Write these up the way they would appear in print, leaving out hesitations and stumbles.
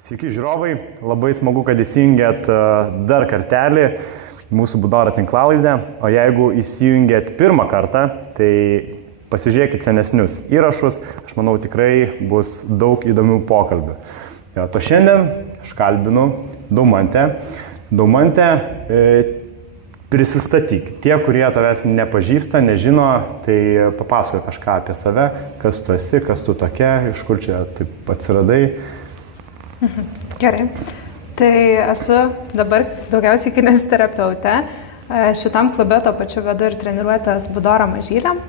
Sveiki žiūrovai, labai smagu, kad įsijungėt dar kartelį mūsų Budaro tinklalaidę, o jeigu įsijungėt pirmą kartą, tai pasižiūrėkit senesnius įrašus, aš manau tikrai bus daug įdomių pokalbių. To šiandien aš kalbinu Daumantę. Daumantę, prisistatyk. Tie, kurie tavęs nepažįsta, nežino, tai papasakok kažką apie save, kas tu esi, kas tu tokia, iš kur čia taip atsiradai. Gerai. Tai esu dabar daugiausiai kineziterapeutė. Šitam klube to pačiu vedu ir treniruotės Budaro mažyliam.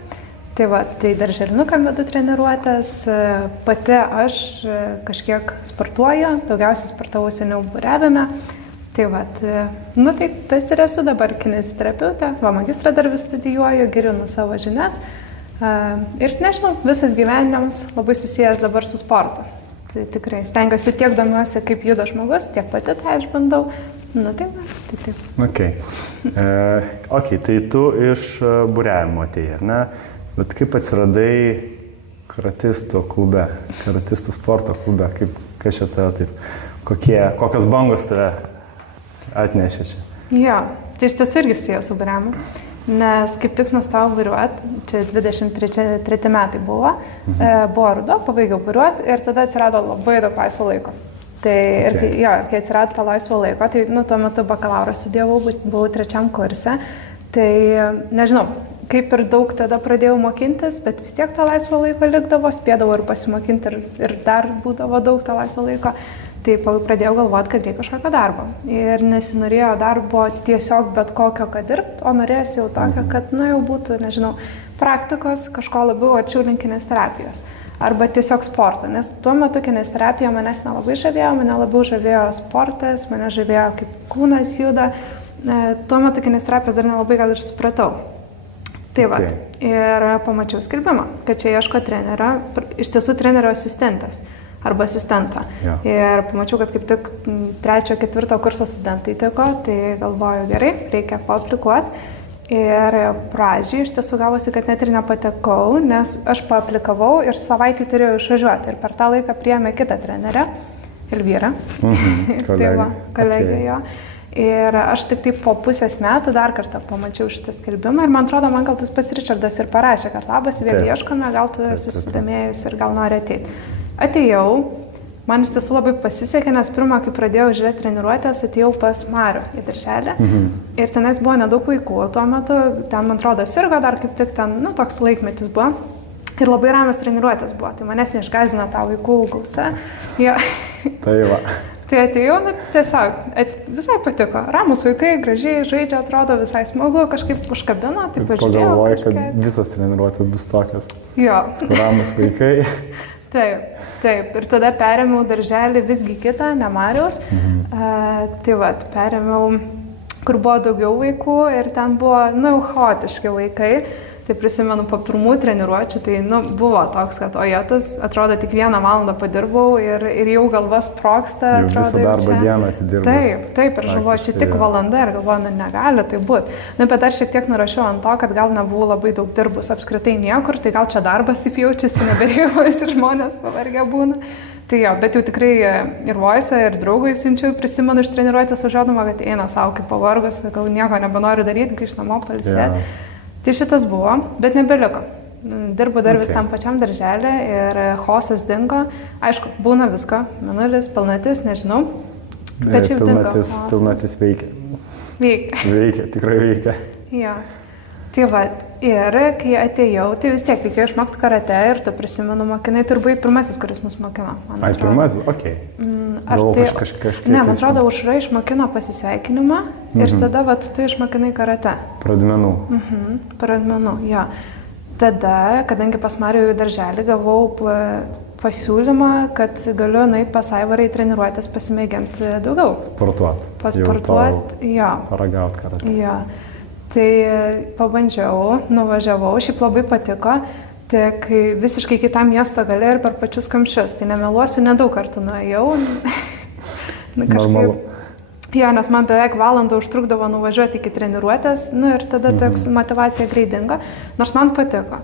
Tai darželinukam vedu treniruotės. Pati aš kažkiek sportuoju, daugiausiai sportavau seniau buriavime. Tai tas ir esu dabar kineziterapeutė. Magistrą dar vis studijuoju, gilinu savo žinias. Ir nežinau, visas gyvenimas labai susijęs dabar su sportu. Tai tikrai stengiuosi tiek domiuosi, kaip juda žmogus, tiek pati tą išbandau. Ok, tai tu iš buriavimo atėjai, ar ne? Bet kaip atsiradai karatistų klube, karatistų sporto klube? Kas čia tave taip? Kokios bangos tave atnešė čia? Jo, tai iš tiesų irgi susijęs su buriavimu. Nes kaip tik nustojau buriuoti, čia 23 metai buvo ruduo, pabaigiau buriuoti ir tada atsirado labai daug laisvo laiko. Tai kai atsirado to laisvo laiko, tai tuo metu bakalauro studijavau, buvau 3 kurse, tai nežinau, kaip ir daug tada pradėjau mokintis, bet vis tiek to laisvo laiko likdavo, spėdavau ir pasimokinti ir dar būdavo daug to laisvo laiko. Tai pradėjau galvoti, kad reikia kažkokio darbo. Ir nesinorėjo darbo tiesiog bet kokio, kad dirbti, o norėjęs jau tokio, kad jau būtų, nežinau, praktikos, kažko labiau arčiau link kineziterapijos. Arba tiesiog sporto, nes tuo metu kineziterapija manęs nelabai žavėjo, mane labiau žavėjo sportas, mane žavėjo kaip kūnas juda. Tuo metu kineziterapijos dar nelabai gal ir supratau. Ir pamačiau skelbimą, kad čia ieško trenerio, iš tiesų trenerio asistentės. Arba asistentą. Ja. Ir pamačiau, kad kaip tik 3-4 kurso studentai tiko, tai galvoju, gerai, reikia paaplikuoti. Ir pradžiai iš tiesų gavosi, kad net ir nepatekau, nes aš paaplikavau ir savaitį turėjau išvažiuoti. Ir per tą laiką priėmė kitą trenerę, Elvyrą. Kolegė jo. Ir aš tik taip po pusės metų dar kartą pamačiau šitą skelbimą ir man atrodo, man gal tas pats Ričardas ir parašė, kad labas, vėl ieškome, gal tu esi susidomėjus ir gal nori ateiti. Atėjau, man iš tiesų labai pasisekė, nes pirmą, kai pradėjau žiūrėti treniruotės, atėjau pas Marių į darželį. Ir tenais buvo nedaug vaikų tuo metu, ten, man atrodo, sirgo dar kaip tik ten, toks laikmetis buvo. Ir labai ramios treniruotės buvo, tai manęs neišgąsdino tą vaikų gausa. Jo. Tai atėjau, tiesiog visai patiko. Ramus vaikai, gražiai žaidžia, atrodo visai smagu, kažkaip užkabino, tai pažiūrėjau. Pagalvoju, kad visas treniruotės bus tokios. Jo. Ramus vaikai. Taip. Ir tada perėmiau darželį visgi kitą, ne Mariaus. Perėmiau, kur buvo daugiau vaikų ir ten buvo, chaotiški vaikai. Tai prisimenu, po pirmų treniruočių, tai buvo toks, kad ojetus, atrodo, tik 1 valandą padirbau ir jau galva sprogsta. Jau visą darbo dieną atidirbus. Taip, ir galvoju, čia tik valanda ir galvoju, negali tai būti. Bet dar šiek tiek nurašiau ant to, kad gal nebuvau labai daug dirbus, apskritai niekur, tai gal čia darbas taip jaučiasi, nebereikas ir žmonės pavargę būna. Tai jo, bet jau tikrai ir voice, ir draugui siunčiau, prisimenu iš treniruotės važiuodama, kad eina savo kaip pavargus, gal nieko nebenoriu daryti, grįžti namo pailsėti. Tai šitas buvo, bet nebeliko. Dirbu dar vis tam pačiam darželį ir chaosas dingo. Aišku, būna visko, mėnulis, pilnatis, nežinau. Bet čia dingo. Pilnatis veikia. Veikia, tikrai veikia. Jo. Tai ir kai atėjau, tai vis tiek reikėjo išmokti karate ir tu prisimenu mokinai, turbūt pirmasis, kuris mus mokino. Pirmasis? Ok. Man atrodo, Aušra išmokino pasisveikinimą ir tada tu išmokinai karate. Pradmenų. Pradmenų, jo. Tada, kadangi pas Marijų darželį gavau pasiūlymą, kad galiu nueiti pas Aivarą į treniruotės pasimėginti daugiau. Pasportuoti. Jo. Paragauti karate. Jo. Tai pabandžiau, nuvažiavau, šiaip labai patiko, tik visiškai kitam miesto gale ir per pačius kamščius. Tai nemeluosiu, nedaug kartų nuėjau. Normalu. Jo, nes man beveik valandą užtrukdavo nuvažiuoti iki treniruotės, ir tada toks motyvacija greit dingo, nors man patiko.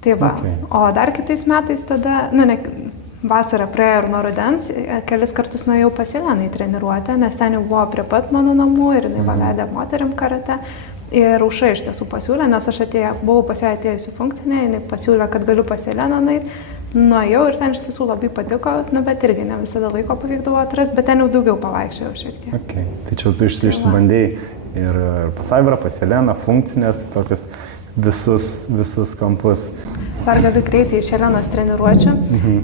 Tai va. O dar kitais metais tada, vasara praėjo ir nuo rudens, kelis kartus nuėjau pas Jeleną į treniruotę, nes ten jau buvo prie pat mano namų ir jinai vedė moterim karate. Ir Aušra iš tiesų pasiūlė, nes aš buvau pas ją atėjusi funkcinė, jinai pasiūlė, kad galiu pas Jeleną nueiti. Nuėjau ir ten iš tiesų labai patiko, bet irgi ne visada laiko pavykdavo atrasti, bet ten jau daugiau pavaikščiau šiek tiek. Okay. Tai čia tu išsibandėjai ir pas Aivarą, pas Jeleną, funkcinės, tokius visus kampus. Dar galiu greitai iš Jelenos treniruočių.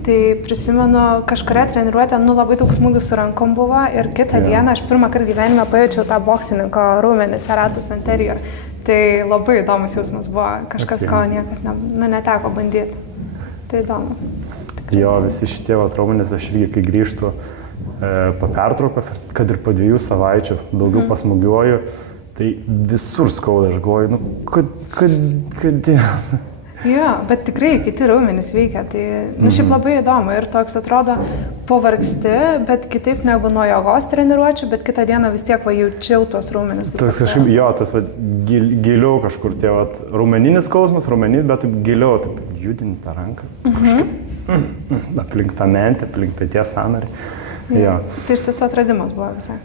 Tai prisimenu, kažkuria treniruotė, labai daug smūgių su rankom buvo ir kitą dieną aš pirmą kartą gyvenime pajaučiau tą boksininko raumenį, serratus anterior. Tai labai įdomus jausmas buvo, kažkas, ko niekad neteko bandyti. Tai įdomu. Jo, visi šitie raumenys, aš irgi, kai grįžtu po pertraukos, kad ir po 2 savaičių daugiau pasmūgiuoju, tai visur skauda, aš galvoju, kodėl? Jo, bet tikrai kiti raumenys veikia, tai šiaip labai įdomu ir toks atrodo pavargsti, bet kitaip negu nuo jogos treniruočių, bet kitą dieną vis tiek jaučiau tuos raumenis. Tas kažkaip, jo, tas giliau kažkur tie raumeninis skausmas, bet taip giliau, taip judinti tą ranką, kažkaip aplink tą mentę, aplink peties sąnarį. Jo. Tai iš tiesų atradimas buvo visai.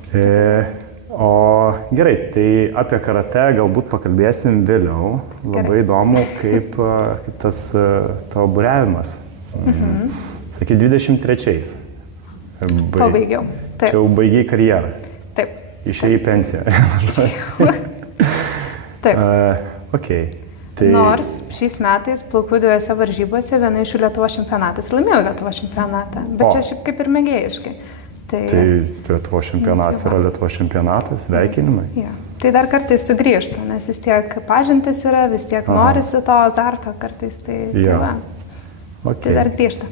O gerai, tai apie karate galbūt pakalbėsim vėliau. Labai įdomu, kaip tas tavo buriavimas. Sakai, 23-ais. Pabaigiau. Taip. Čia jau baigiai karjerą. Taip. Išėjai į pensiją. Taip. Okay. Tai... Nors šiais metais plaukų 2 varžybose viena iš jų Lietuvos čempionatas. Laimėjau Lietuvos čempionatą, bet čia šiaip kaip ir mėgėjiškai. Tai Lietuvos čempionatas yra Lietuvos čempionatas, sveikinimai. Ja. Tai dar kartais sugrįžta, nes vis tiek pažintis yra, vis tiek norisi to azarto kartais, tai va. Okay. Tai dar grįžta.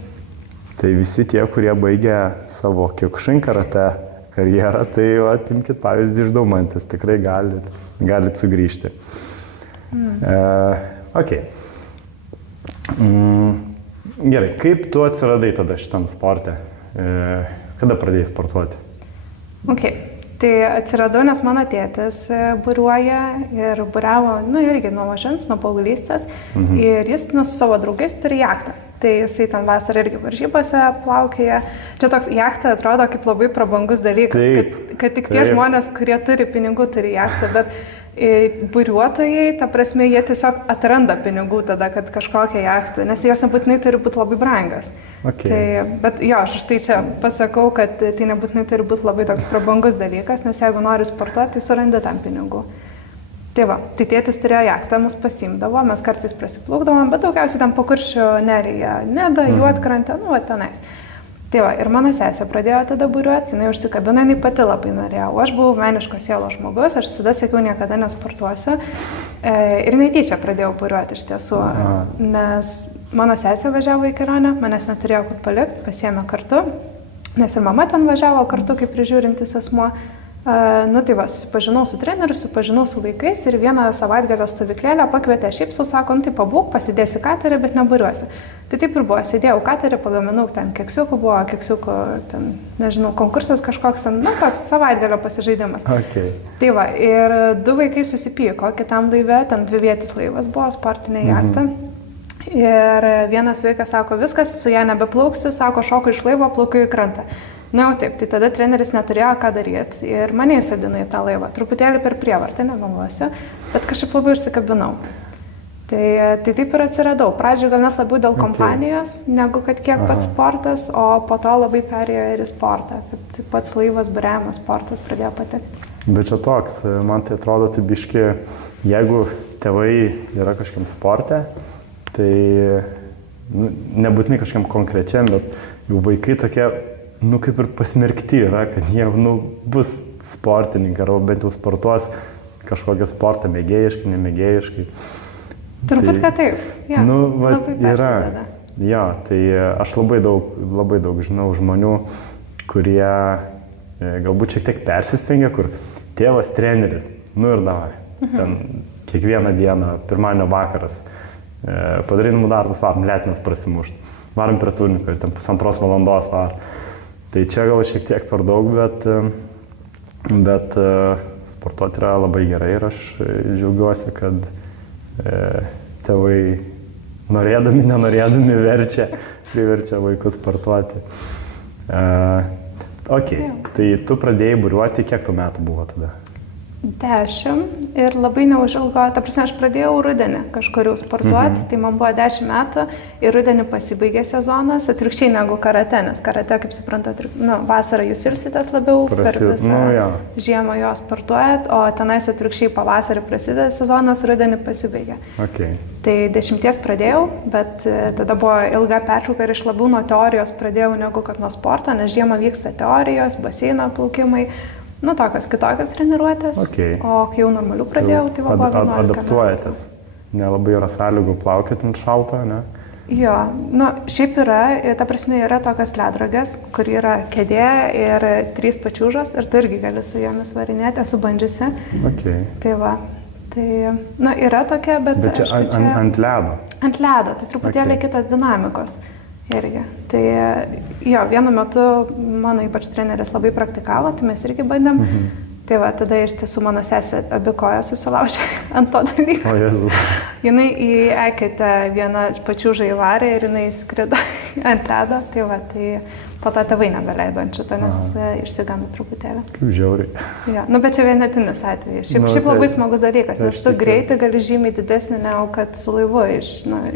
Tai visi tie, kurie baigia savo Kyokushin karate karjerą, tai imkite pavyzdį iš Daumantės, tikrai galit sugrįžti. Okay. Gerai, kaip tu atsiradai tada šitam sporte? Kada pradėjai sportuoti? Tai atsiradau, nes mano tėtis buriuoja ir buriavo, irgi nuo mažens, nuo paauglystės. Ir jis su savo draugais turi jachtą. Tai jisai ten vasarą irgi varžybose plaukioja. Čia toks jachta atrodo kaip labai prabangus dalykas, kad tik tie žmonės, kurie turi pinigų, turi jachtą, bet buriuotojai, ta prasme, jie tiesiog atranda pinigų tada, kad kažkokią jachtą, nes jos nebūtinai turi būti labai brangios. Bet jo, aš štai čia pasakau, kad tai nebūtinai turi būti labai toks prabangus dalykas, nes jeigu nori sportuoti, tai surandi tam pinigų. Tai va, tai tėtis turėjo jachtą, mus pasiimdavo, mes kartais prasiplaukdavom, bet daugiausiai ten po Kuršių neriją, Nida, Juodkrantę, tenais. Tai va, ir mano sesė pradėjo tada buriuoti, jinai užsikabino, jinai pati labai norėjo. O aš buvau meniško sielos žmogus, aš visada sakiau, niekada nesportuosiu. Ir jinai tyčia pradėjau buriuoti iš tiesų, nes mano sesė važiavo į kelionę, manęs neturėjo kur palikti, pasiėmė kartu, nes ir mama ten važiavo kartu kaip prižiūrintis asmuo. Tai va, susipažinau su treneriu, susipažinau su vaikais ir vieną savaitgalio stovyklėlę pakvietė šiaip sau, sako, tai pabūk, pasidėsi katerį, bet neburiuosi. Tai taip ir buvo, sėdėjau katerį, pagaminau ten keksiukų, buvo keksiukų, ten, nežinau, konkursas kažkoks, ten, toks savaitgalio pasižaidimas. Tai va, ir 2 vaikai susipyko kitam laive, ten 2-vietis laivas buvo, sportinė jachta. Ir vienas vaikas sako, viskas, su ją nebeplauksiu, sako, šoku iš laivo, plaukiu į krantą. Taip, tai tada treneris neturėjo ką daryti ir mane įsodino į tą laivą. Truputėlį per prievartą, nemeluosiu, bet kažkaip labai užsikabinau. Tai taip ir atsiradau. Pradžioje gal net labiau dėl kompanijos, negu kad kiek pats sportas, o po to labai perėjo ir į sportą. Kad pats laivas, buriavimas, sportas pradėjo patekti. Bet čia toks, man tai atrodo, tai biški, jeigu tėvai yra kažkiam sporte, tai nebūtinai kažkiam konkrečiam, bet jau vaikai tokie, kaip ir pasmerkti yra, kad jie, bus sportininkai, arba bent jau sportuos kažkokią sportą, mėgėjiškai, nemėgėjiškai. Turbūt, kad taip. Ja, labai persideda. Jo, tai aš labai daug žinau žmonių, kurie galbūt šiek tiek persistengia, kur tėvas treneris, ir davai. Ten kiekvieną dieną, pirmadienio vakaras, padarai namų darbus, varom lėtinas prasimušt, varom prie turniką, ten 1,5 valandos var. Tai čia gal šiek tiek per daug, bet sportuoti yra labai gerai ir aš džiaugiuosi, kad tėvai norėdami, nenorėdami verčia priverčia vaikus sportuoti. Ok, tai tu pradėjai buriuoti, kiek tų metų buvo tada? 10 ir labai neužilgo, ta prasme, aš pradėjau rudenį kažkur jau sportuoti, tai man buvo 10 metų ir rudenį pasibaigė sezonas, atvirkščiai negu karate, nes karate, kaip suprantu, vasarą jūs ilsitės labiau, per visą žiemą jo sportuojat, o tenais atvirkščiai pavasarį prasideda sezonas, rudenį pasibaigė. Okay. Tai 10 pradėjau, bet tada buvo ilga pertrauka ir iš labiau nuo teorijos pradėjau negu kad nuo sporto, nes žiemą vyksta teorijos, baseino plaukimai. Tokios kitokios treniruotės, o kai jau normalių pradėjau, tai buvo 11 metų. Adaptuojatės, nelabai yra sąlygų plaukioti ant šalto, ne? Jo, šiaip yra, ta prasme yra tokios ledrogės, kur yra kėdė ir 3 pačiūžos ir tu irgi gali su jomis varinėti, esu bandžiusi. Tai va, tai, yra tokia, bet čia ant ledo? Ant ledo, tai truputėlį kitos dinamikos. Irgi. Tai jo, vienu metu mano ypač treneris labai praktikavo, tai mes irgi bandėm. Tai va, tada iš tiesų mano sesė abi kojas susilaužė ant to dalyko. O Jėzus. Jinai į eketę vieną pačiūžą įvarė ir jinai skrido ant ledo. Tai va, tai po to tėvai nebeleido ant šito, nes išsigando truputėlį. Kaip žiauriai. Ja, bet čia vienetinis atvejis. Šiaip labai smagus dalykas, nes tu greitai gali žymiai didesnį negu kad su laivu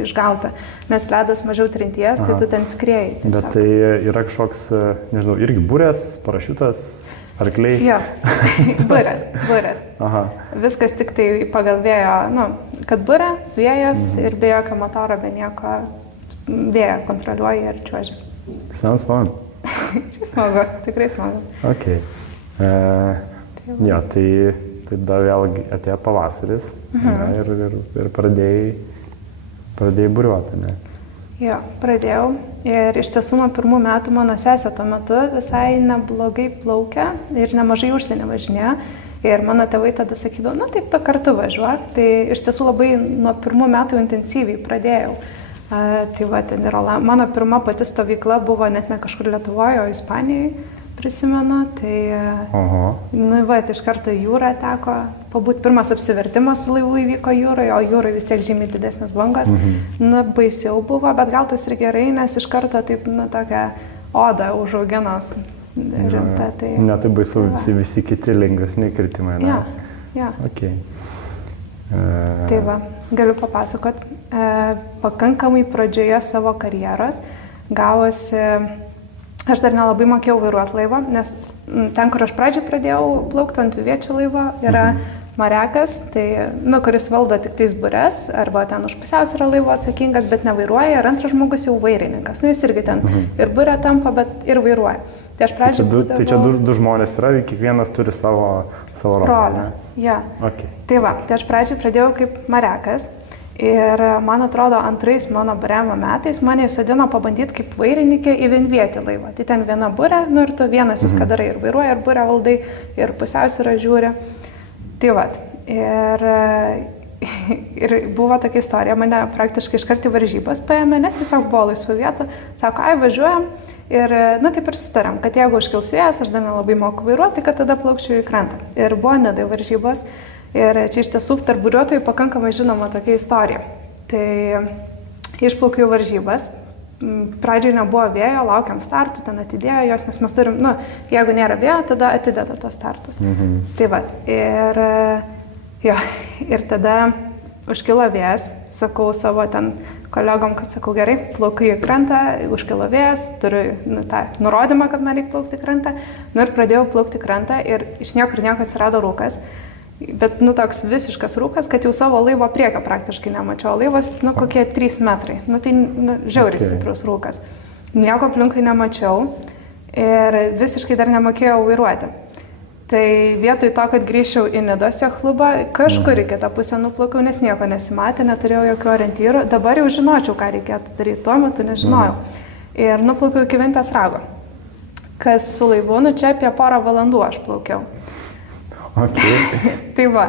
išgauta. Nes ledas mažiau trinties, tai tu ten skriejai. Bet tai yra kažkoks, nežinau, irgi burės, parašiutas, arkliai? Jo, burės. Aha. Viskas tik tai pagal vėjo, kad burė, vėjas ir be jokio motoro, be nieko vėją kontroliuoja ir čiuožia. Sounds fun. Smagu, tikrai smagu. Ok. Tai dar vėl atėjo pavasaris ir pradėjai buriuoti, ne? Jo, pradėjau ir iš tiesų nuo 1 metų mano sesė tuo metu visai neblogai plaukia ir nemažai užsienį važinėjo. Ir mano tėvai tada sakydavo, taip tu kartu važiuok. Tai iš tiesų labai nuo 1 metų intensyviai pradėjau. Tai va, ten yra mano pirma pati stovykla buvo net ne kažkur Lietuvoje, o Ispanijoje, prisimenu. Tai iš karto jūrą teko pabūt. Pirmas apsivertimas su laivu įvyko jūroje, o jūroje vis tiek žymiai didesnės bangos. Baisiau buvo, bet gal tas ir gerai, nes iš karto taip, tokia oda užauginos rimta. Tai... Ne, tai baisu visi kiti lengvesni kritimai, ne? Ja. Okay. Tai va, galiu papasakot, pakankamai pradžioje savo karjeros gavosi, aš dar nelabai mokėjau vairuoti laivą, nes ten, kur aš pradžioj pradėjau plaukti ant dviviečio laivo, yra marekas, tai, kuris valdo tik tais burės, arba ten už pusiausvyrą laivo atsakingas, bet nevairuoja, ir antras žmogus jau vairininkas. Jis irgi ten ir burė tampa, bet ir vairuoja. Tai aš pradžioj Tai čia du žmonės yra, kiekvienas turi savo rolę. Ja. Okay. Tai va, tai aš pradžioj pradėjau kaip marekas ir man atrodo 2 mano buriavimo metais mane įsodino pabandyti kaip vairininkė į vienvietį laivą. Tai ten viena burė, ir tu vienas viską darai, ir vairuoja, ir burę valdai, ir pusiausvyrą žiūri. Tai va, ir buvo tokia istorija, mane praktiškai iškart į varžybas paėmė, nes tiesiog buvo laisvų vietų. Sako, važiuojam ir, taip ir sutarėm, kad jeigu užkils vėjas, aš dar nelabai moku vairuoti, tai kad tada plaukčiau į krantą. Ir buvo Nidoj varžybos. Ir čia iš tiesų tarp buriuotojų pakankamai žinoma tokia istorija. Tai išplaukiau į varžybas. Pradžioj nebuvo vėjo, laukiam startų, ten atidėjo jos, nes mes turim, jeigu nėra vėjo, tada atideda tos startus. Tai va, ir tada užkilo vėjas, sakau savo ten kolegom, kad sakau gerai, plaukiu į krantą, užkilo vėjas, turiu tą nurodymą, kad man reikia plaukti į krantą. Ir pradėjau plaukti į krantą ir iš niekur nieko atsirado rūkas. Bet, toks visiškas rūkas, kad jau savo laivo priekio praktiškai nemačiau. Laivas, kokie 3 metrai. Tai, žiauriai stiprus rūkas. Nieko aplinkui nemačiau ir visiškai dar nemokėjau vairuoti. Tai vietoj to, kad grįžčiau į Nidos klubą, kažkur į kitą pusę nuplaukiau, nes nieko nesimatė, neturėjau jokių orientyrų. Dabar jau žinočiau, ką reikėtų daryti, tuo metu nežinojau. Ir nuplaukiau iki Ventės rago. Kas su laivu, čia apie porą valandų aš plaukiau. Okay. Tai va,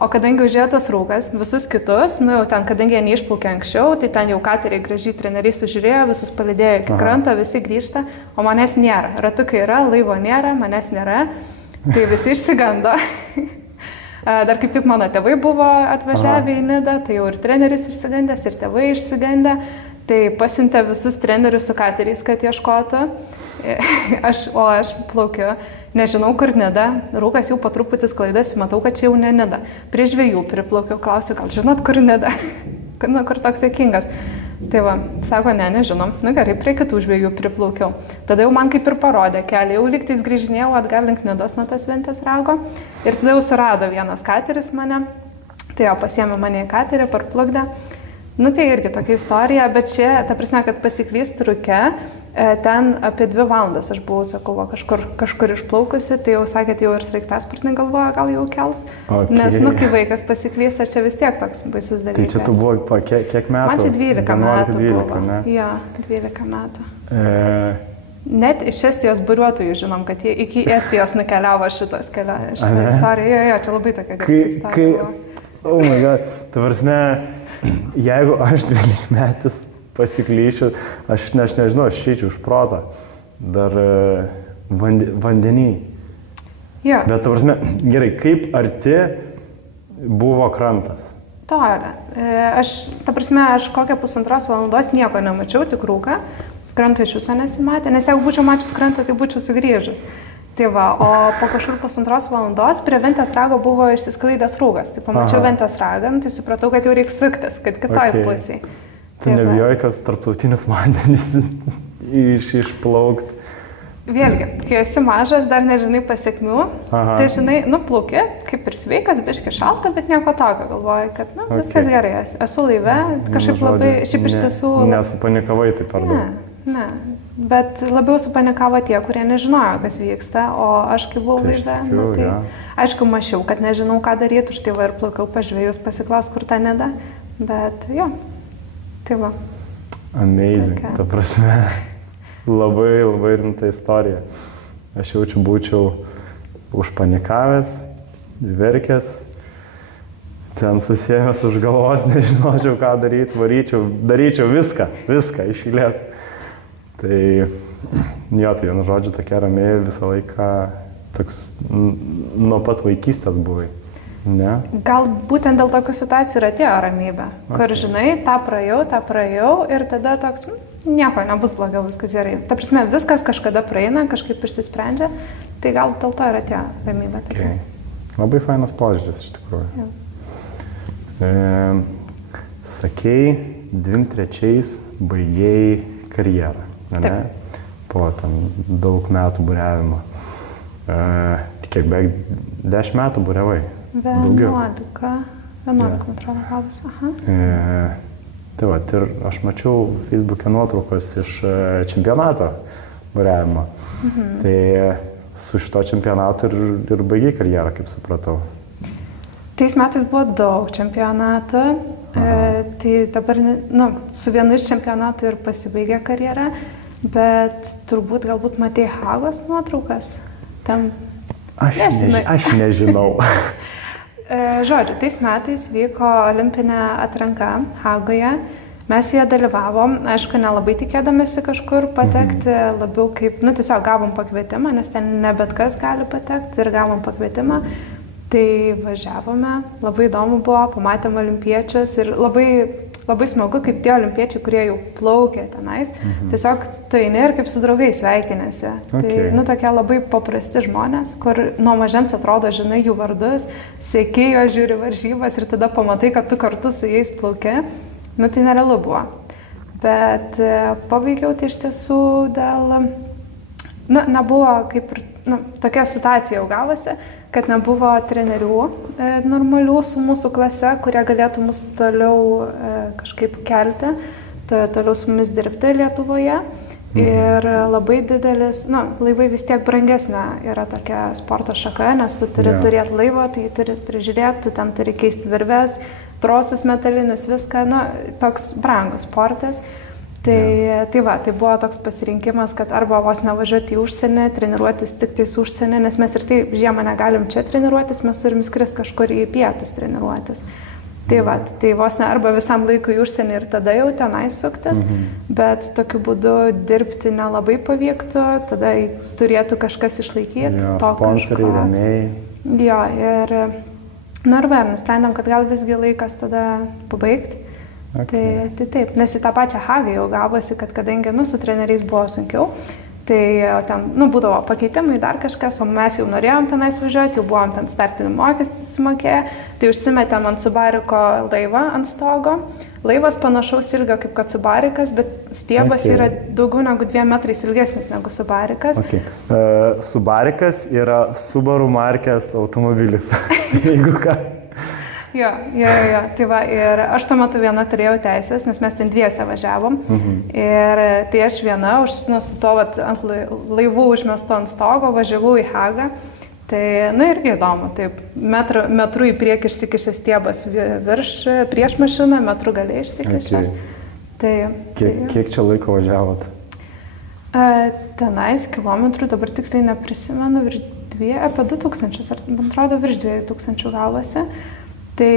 o kadangi užėjo tas rūkas, visus kitus, jau ten, kadangi jie neišplaukė anksčiau, tai ten jau kateriai gražiai treneriai sužiūrėjo, visus palydėjo iki krantą, visi grįžta, o manęs nėra. Ratukai yra, laivo nėra, manęs nėra, tai visi išsigando. Dar kaip tik mano tėvai buvo atvažiavę į Nidą, tai jau ir treneris išsigandęs, ir tėvai išsigandę. Tai pasiuntė visus trenerius su kateriais, kad ieškotų. Aš plaukiu, nežinau, kur Nida. Rūkas jau po truputį sklaidasi, matau, kad čia jau ne Nida. Prie žvejų priplaukiu, klausiu, gal žinot, kur Nida? Kur toks juokingas. Tai va, sako, nežinom. Nu gerai, prie kitų žvejų priplaukiau. Tada jau man kaip ir parodė kelią. Jau lygtais grįžinėjau atgal link Nidos nuo tas Ventės rago. Ir tada jau surado vienas kateris mane. Tai jo, pasiėmė mane į katerį, parplukdė. Nu tai irgi tokia istorija, bet čia, ta prasme, kad pasiklyst rūke, ten apie 2 valandas aš buvau, sakau, kažkur išplaukusi, tai jau sakėt, jau ir sraigtasparnį galvoja, gal jau kels. Okay. Nes, nu, kai vaikas pasiklysta, čia vis tiek toks baisus dalykas. Tai čia tu buvo kiek metų? Man čia 12 metų 12, buvo. Ne? Jo, 12 metų. Net iš Estijos buriuotojų žinom, kad jie iki Estijos nukeliavo šitą istoriją. Jo, čia labai tokia garsi istorija. Oh my god, ta prasme, jeigu aš 12 metais pasiklyšiu, aš nežinau, aš išeičiau iš protą, dar vandenį. Ja. Bet ta prasme, gerai, kaip arti buvo krantas? Toli. Ta prasme, aš kokią 1,5 valandos nieko nemačiau, tik rūką. Kranto iš viso nesimatė, nes jeigu būčiau mačius krantą, tai būčiau sugrįžus. Tai va, o po kažkur 1,5 valandos prie Ventės rago buvo išsisklaidęs rūgas. Tai pamačiau Ventės ragą, tai supratau, kad jau reikia suktis, kad kitoj pusėje. Tai nebijoj, kas tarptautinius vandenis išplaukt. Vėlgi, kai esi mažas, dar nežinai pasiekmių, tai žinai, nuplauki, kaip ir sveikas, biški šalta, bet nieko tokio, galvoju, kad viskas gerai, esu laive, kažkaip labai, šiaip iš tiesų... Nesupanikavai tai per daug. Ne, bet labiau supanikavo tie, kurie nežinojo, kas vyksta, o aš kai buvau laive, aišku, mačiau, kad nežinau, ką daryti, už tai va ir plaukiau pažvėjus, pasiklaus, kur ta Nida, bet jo, tai va. Amazing, ta prasme, labai rimta istorija. Aš jaučiu būčiau užpanikavęs, verkęs, ten susėmęs už galvos, nežinočiau, ką daryti, daryčiau viską iš eilės. Tai jo, tai vienu žodžiu tokia ramiai visą laiką toks nuo pat vaikystės buvai, ne? Gal būtent dėl tokių situacijų ir atėjo ramybė, kur žinai, tą praėjau ir tada toks, nieko nebus blogiau, viskas gerai. Ta prasme, viskas kažkada praeina, kažkaip išsisprendžia, tai gal dėl to ir atėjo ramybė. Okay. Labai fainas požiūris, iš tikrųjų. Sakei, 23 baigėjai karjerą. Ne? Po tam daug metų buriavimo. Kiek beveik 10 metų buriavai? 11, man atrodo, gavus. Tai va, ir aš mačiau Facebook'e nuotraukos iš čempionato buriavimo. Tai su šito čempionatu ir baigiai karjerą, kaip supratau. Tais metais buvo daug čempionatų. Tai dabar, su vienu iš čempionatų ir pasibaigė karjerą. Bet turbūt galbūt matei Hagos nuotraukas? Tam... Aš nežinau. Žodžiu, tais metais vyko olimpinė atranka Hagoje. Mes joje dalyvavom, aišku, nelabai tikėdamėsi kažkur patekti, labiau kaip, tiesiog gavom pakvietimą, nes ten ne bet kas gali patekti ir gavom pakvietimą. Tai važiavome, labai įdomu buvo, pamatėm olimpiečius ir labai smagu, kaip tie olimpiečiai, kurie jau plaukė tenais, tiesiog tu eini ir kaip su draugais sveikinėsi. Okay. Tai, tokie labai paprasti žmonės, kur nuo mažens atrodo, žinai jų vardus, seki jo, žiūri varžybas ir tada pamatai, kad tu kartu su jais plauki. Tai nerealu buvo. Bet pabaigiau tai iš tiesų dėl... nebuvo kaip ir... tokia situacija jau gavosi, kad nebuvo trenerių normalių su mūsų klase, kurie galėtų mus toliau kažkaip kelti, toliau su mumis dirbti Lietuvoje. Ir labai didelis, laivai vis tiek brangesnė yra tokia sporto šaka, nes tu turi turėti laivą, tu jį turi prižiūrėti, tu ten turi keisti virves, trosus metalinius, viską, toks brangus sportas. Tai buvo toks pasirinkimas, kad arba vos nevažiuoti į užsienį, treniruotis tik tais užsienį, nes mes ir taip žiemą negalim čia treniruotis, mes turim skristi kažkur į pietus treniruotis. Tai vos ne arba visam laikui į užsienį ir tada jau tenai suktis, bet tokiu būdu dirbti nelabai pavyktų, tada turėtų kažkas išlaikyti. Sponsoriai, rėmėjai. Ir nusprendėm, kad gal visgi laikas tada pabaigti. Okay. Tai taip, nes į tą pačią Hagą jau gavosi, kad kadangi, su treneriais buvo sunkiau, tai ten, būdavo pakeitimai, dar kažkas, o mes jau norėjom tenais važiuoti, jau buvom ten startinį mokestį susimokėję, tai užsimetėm ant Subariko laivą ant stogo. Laivas panašaus ilgio kaip kad Subarikas, bet stiebas yra daugiau negu 2 metrais ilgesnis negu Subarikas. Okay. Subarikas yra Subaru markės automobilis, jeigu ką. Jo. Tai va, ir aš tuo metu viena turėjau teisės, nes mes ten dviese važiavom. Ir tai aš viena, su to ant laivų užmestu ant stogo, važiavau į Hagą. Tai, irgi įdomu, taip, metru į priekį išsikišęs stiebas prieš mašiną, metru galiai išsikišęs. Okay. Kiek čia laiko važiavot? Tenais kilometrų, dabar tiksliai neprisimenu, apie 2000, ar man atrodo virš 2000 gavosi. Tai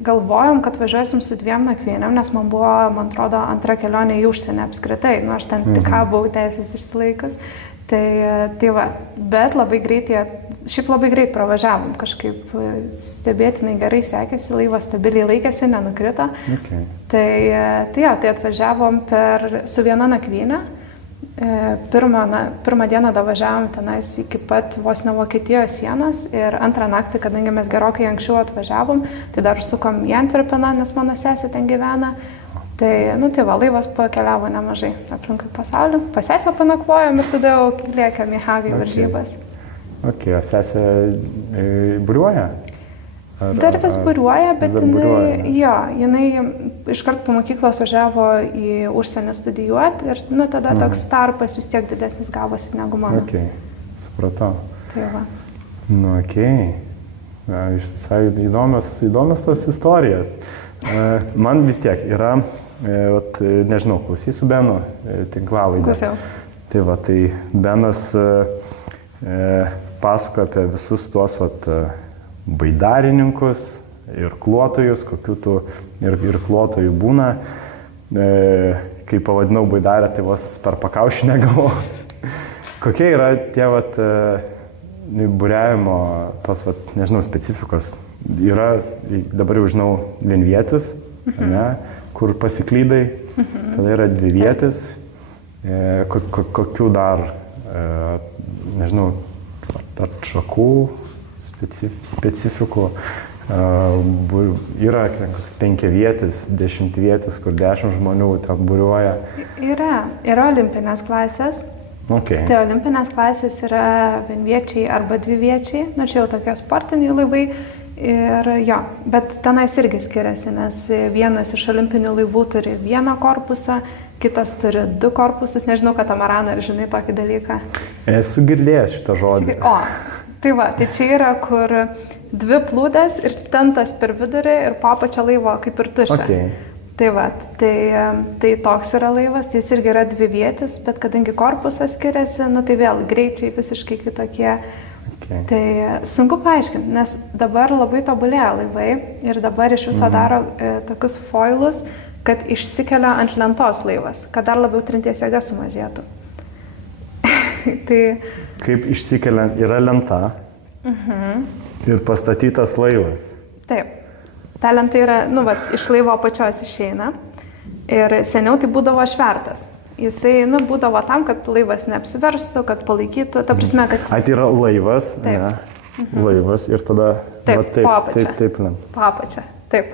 galvojom, kad važiuosim su 2 nakvynėm, nes man buvo, man atrodo, antra kelionė į užsienį apskritai. Aš ten tik buvau teisės išsilaikus. Tai va, bet labai greit pravažiavom, kažkaip stebėtinai gerai sekėsi, laivas stabiliai laikėsi, nenukrito. Okay. Tai atvažiavom su 1 nakvynė. Pirmą dieną davažiavom tenais iki pat vos ne Vokietijos sienos ir antrą naktį, kadangi mes gerokai anksčiau atvažiavom, tai dar sukom į Antverpeną, nes mano sesė ten gyvena. Tai va, laivas pakeliavo nemažai aplinkui pasaulį. Pas sesę panakvojom ir tada jau lėkėm į Hagą į varžybas. Okay, o sesė buriuoja? Dar vis buriuoja, bet jinai iškart po mokyklos važiavo į užsienį studijuoti ir tada toks tarpas vis tiek didesnis gavosi negu mano. Okay, supratau. Tai va. Visai įdomios tos istorijos. Man vis tiek yra, nežinau, klausysiu Beno tinklalaidę. Klausiau. Tai va, tai Benas pasako apie visus tuos baidarininkus ir klotojus, kokių tų ir klotojų būna. Kai pavadinau baidarę, tai vos per pakaušinę gavau. Kokie yra tie buriavimo tos, nežinau, specifikos? Yra, dabar jau žinau, vienvietis, kur pasiklydai, tada yra dvivietis. Kokių dar, nežinau, ar šakų specifikų, yra 5vietis, 10vietis, kur 10 žmonių ten buriuoja. Yra olimpinės klasės. Okay. Tai olimpinės klasės yra vienviečiai arba dviviečiai, čia jau tokie sportiniai laivai. Bet tenais irgi skiriasi, nes vienas iš olimpinių laivų turi 1 korpusą, kitas turi 2 korpusus, nežinau, katamaraną, ar žinai tokį dalyką. Esu girdėjęs šitą žodį. Tai va, tai čia yra, kur 2 plūdės ir tentas per vidurį ir po apačia laivo kaip ir tuščia. Okay. Tai va, tai toks yra laivas, tai jis irgi yra dvivietis, bet kadangi korpusas skiriasi, tai vėl greičiai visiškai kitokie. Okay. Tai sunku paaiškinti, nes dabar labai tobulėja laivai ir dabar iš viso daro tokius foilus, kad išsikelia ant lentos laivas, kad dar labiau trinties jėga sumažėtų. Kaip išsikeliant, yra lenta ir pastatytas laivas. Taip. Ta lenta yra, iš laivo apačios išeina ir seniau tai būdavo švertas. Jisai, būdavo tam, kad laivas neapsiverstų, kad palaikytų, ta prasme, kad... Tai yra laivas, laivas ir tada... Taip, po apačią. Taip, po apačią, taip.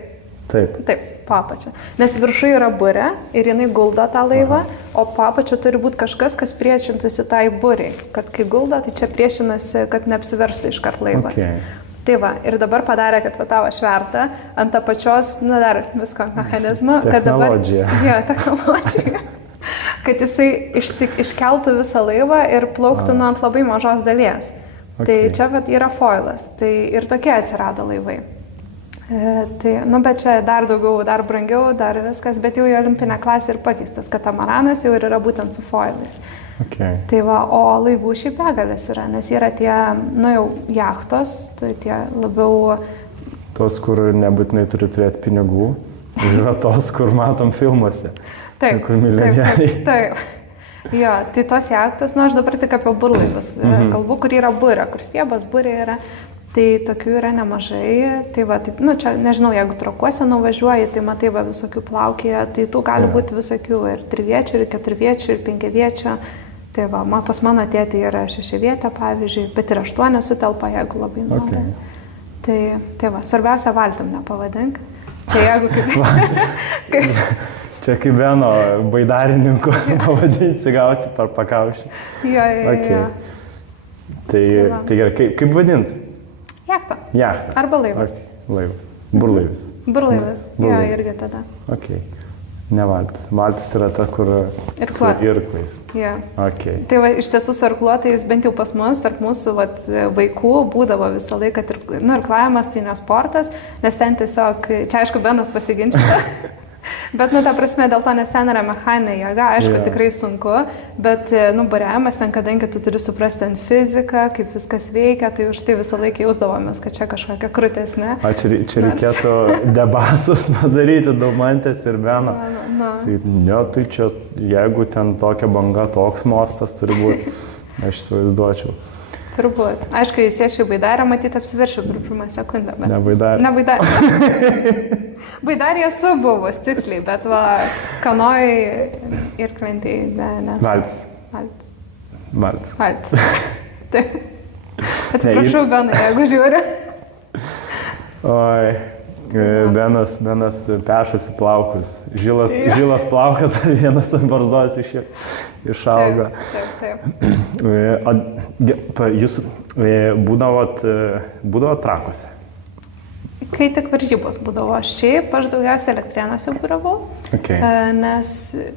Po apačią. Nes viršui yra burė ir jinai guldo tą laivą, o po apačią turi būti kažkas, kas priešintųsi tai būriai. Kad kai guldo, tai čia priešinasi, kad neapsiverstų iškart laivas. Okay. Tai va, ir dabar padarė, kad tavo švertą ant apačios, dar visko mechanizmo. Technologija. Technologija. Kad jisai iškeltų visą laivą ir plauktų ant labai mažos dalies. Okay. Tai čia yra foilas. Tai ir tokie atsirado laivai. Bet čia dar daugiau, dar brangiau, dar viskas, bet jau į olimpinę klasę ir pakeistas katamaranas jau yra būtent su foilais. Okay. Tai va, o laivų šiaip begalės yra, nes yra tie, jau jachtos, tai tie labiau... Tos, kur nebūtinai turi turėti pinigų, yra tos, kur matom filmuose. Taip, kur milijonieriai. Taip. Jo, tai tos jachtos, aš dabar tik apie burlaivus kalbu, kur yra burė, kur stiebas burė yra. Tai tokių yra nemažai. Tai va, taip, nu, čia nežinau, jeigu Trakuose nuvažiuoji, tai matai va visokių plaukėje, tai tų gali būti visokių ir 3-viečių, ir 4-viečių, ir 5-viečių. Tai va, pas mano tėtį yra 6-vietė, pavyzdžiui, bet ir 8 sutelpa, jeigu labai nori. Tai va, svarbiausia valtim nepavadink. Čia jeigu kaip... Čia kaip vieno baidarininkų pavadinsi, gausi per pakaušį. Jo. Tai gerai, kaip vadint? Jachta. Jachta. Arba laivas. Laivas. Burlaivis. Burlaivis. Jo, irgi tada. Ok. Ne valtis. Valtis yra ta, kur su irklais. Jo. Ok. Tai va, iš tiesų su irkluotais, bent jau pas mus, tarp mūsų vaikų būdavo visą laiką, irklavimas tai ne sportas, nes ten tiesiog, čia aišku, Benas pasiginčia. Bet, ta prasme, dėl to, nes ten yra mechaninė jėga, aišku, tikrai sunku, bet, buriavimas ten, kadangi tu turi suprasti ten fiziką, kaip viskas veikia, tai už tai visą laiką jausdavomės, kad čia kažkokia krūtesnė. Čia reikėtų debatus padaryti, Daumantės ir Beno. Ne, tai čia, jeigu ten tokia banga, toks mostas turi būti, aš įsivaizduočiau. Turbūt. Aišku, jis sėšiu į baidarę, matyti apsiveršiu per pirmą sekundę. Bet... Ne baidarė. Ne baidarė. Baidarė esu buvus, tiksliai, bet va, kanojai ir krantėjai, ne. Valtis. Taip. Atsiprašau, Benai, jeigu žiūri. Oi, Benas pešasi plaukus. Žilas plaukas, ar vienas ant barzos išauga. Taip. Jūs būdavot Trakuose? Kai tik varžybos būdavo, šiaip aš daugiausiai Elektrėnuose būdavau, nes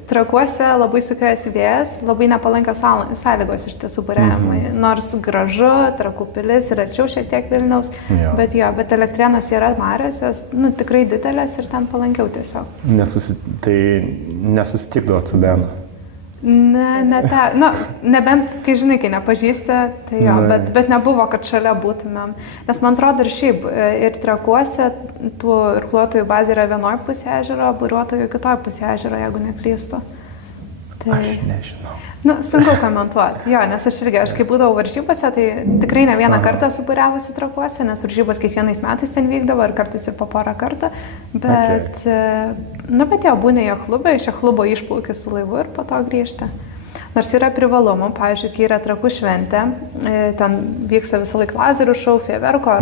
Trakuose labai sukėjęs vėjas, labai nepalankios sąlygos iš tiesų būriavimai. Nors gražu, Trakų pilis ir arčiau šiek tiek Vilniaus, bet Elektrėnuose yra marios, jos tikrai didelės ir ten palankiau tiesiog. Tai nesusitikdavot su Benu? Nebent, kai žinai, kai nepažįsti, tai jo, bet nebuvo, kad šalia būtumėm. Nes man atrodo ir šiaip, ir Trakuose tų irkluotojų bazė yra vienoj pusė ežero, buriuotojų kitoj pusė ežero, jeigu neklystu. Tai... Aš nežinau. Sunku komentuoti, jo, nes aš kai būdavau varžybose, tai tikrai ne vieną kartą suburiavusi Trakuose, nes varžybos kiekvienais metais ten vykdavo ir kartais ir po porą kartų, bet, bet jau būna jo klubai, iš jo klubo išplaukia su laivu ir po to grįžta. Nors yra privalumų, pavyzdžiui, kai yra Trakų šventė, ten vyksta visą laiką lazerių šou, fejerverko,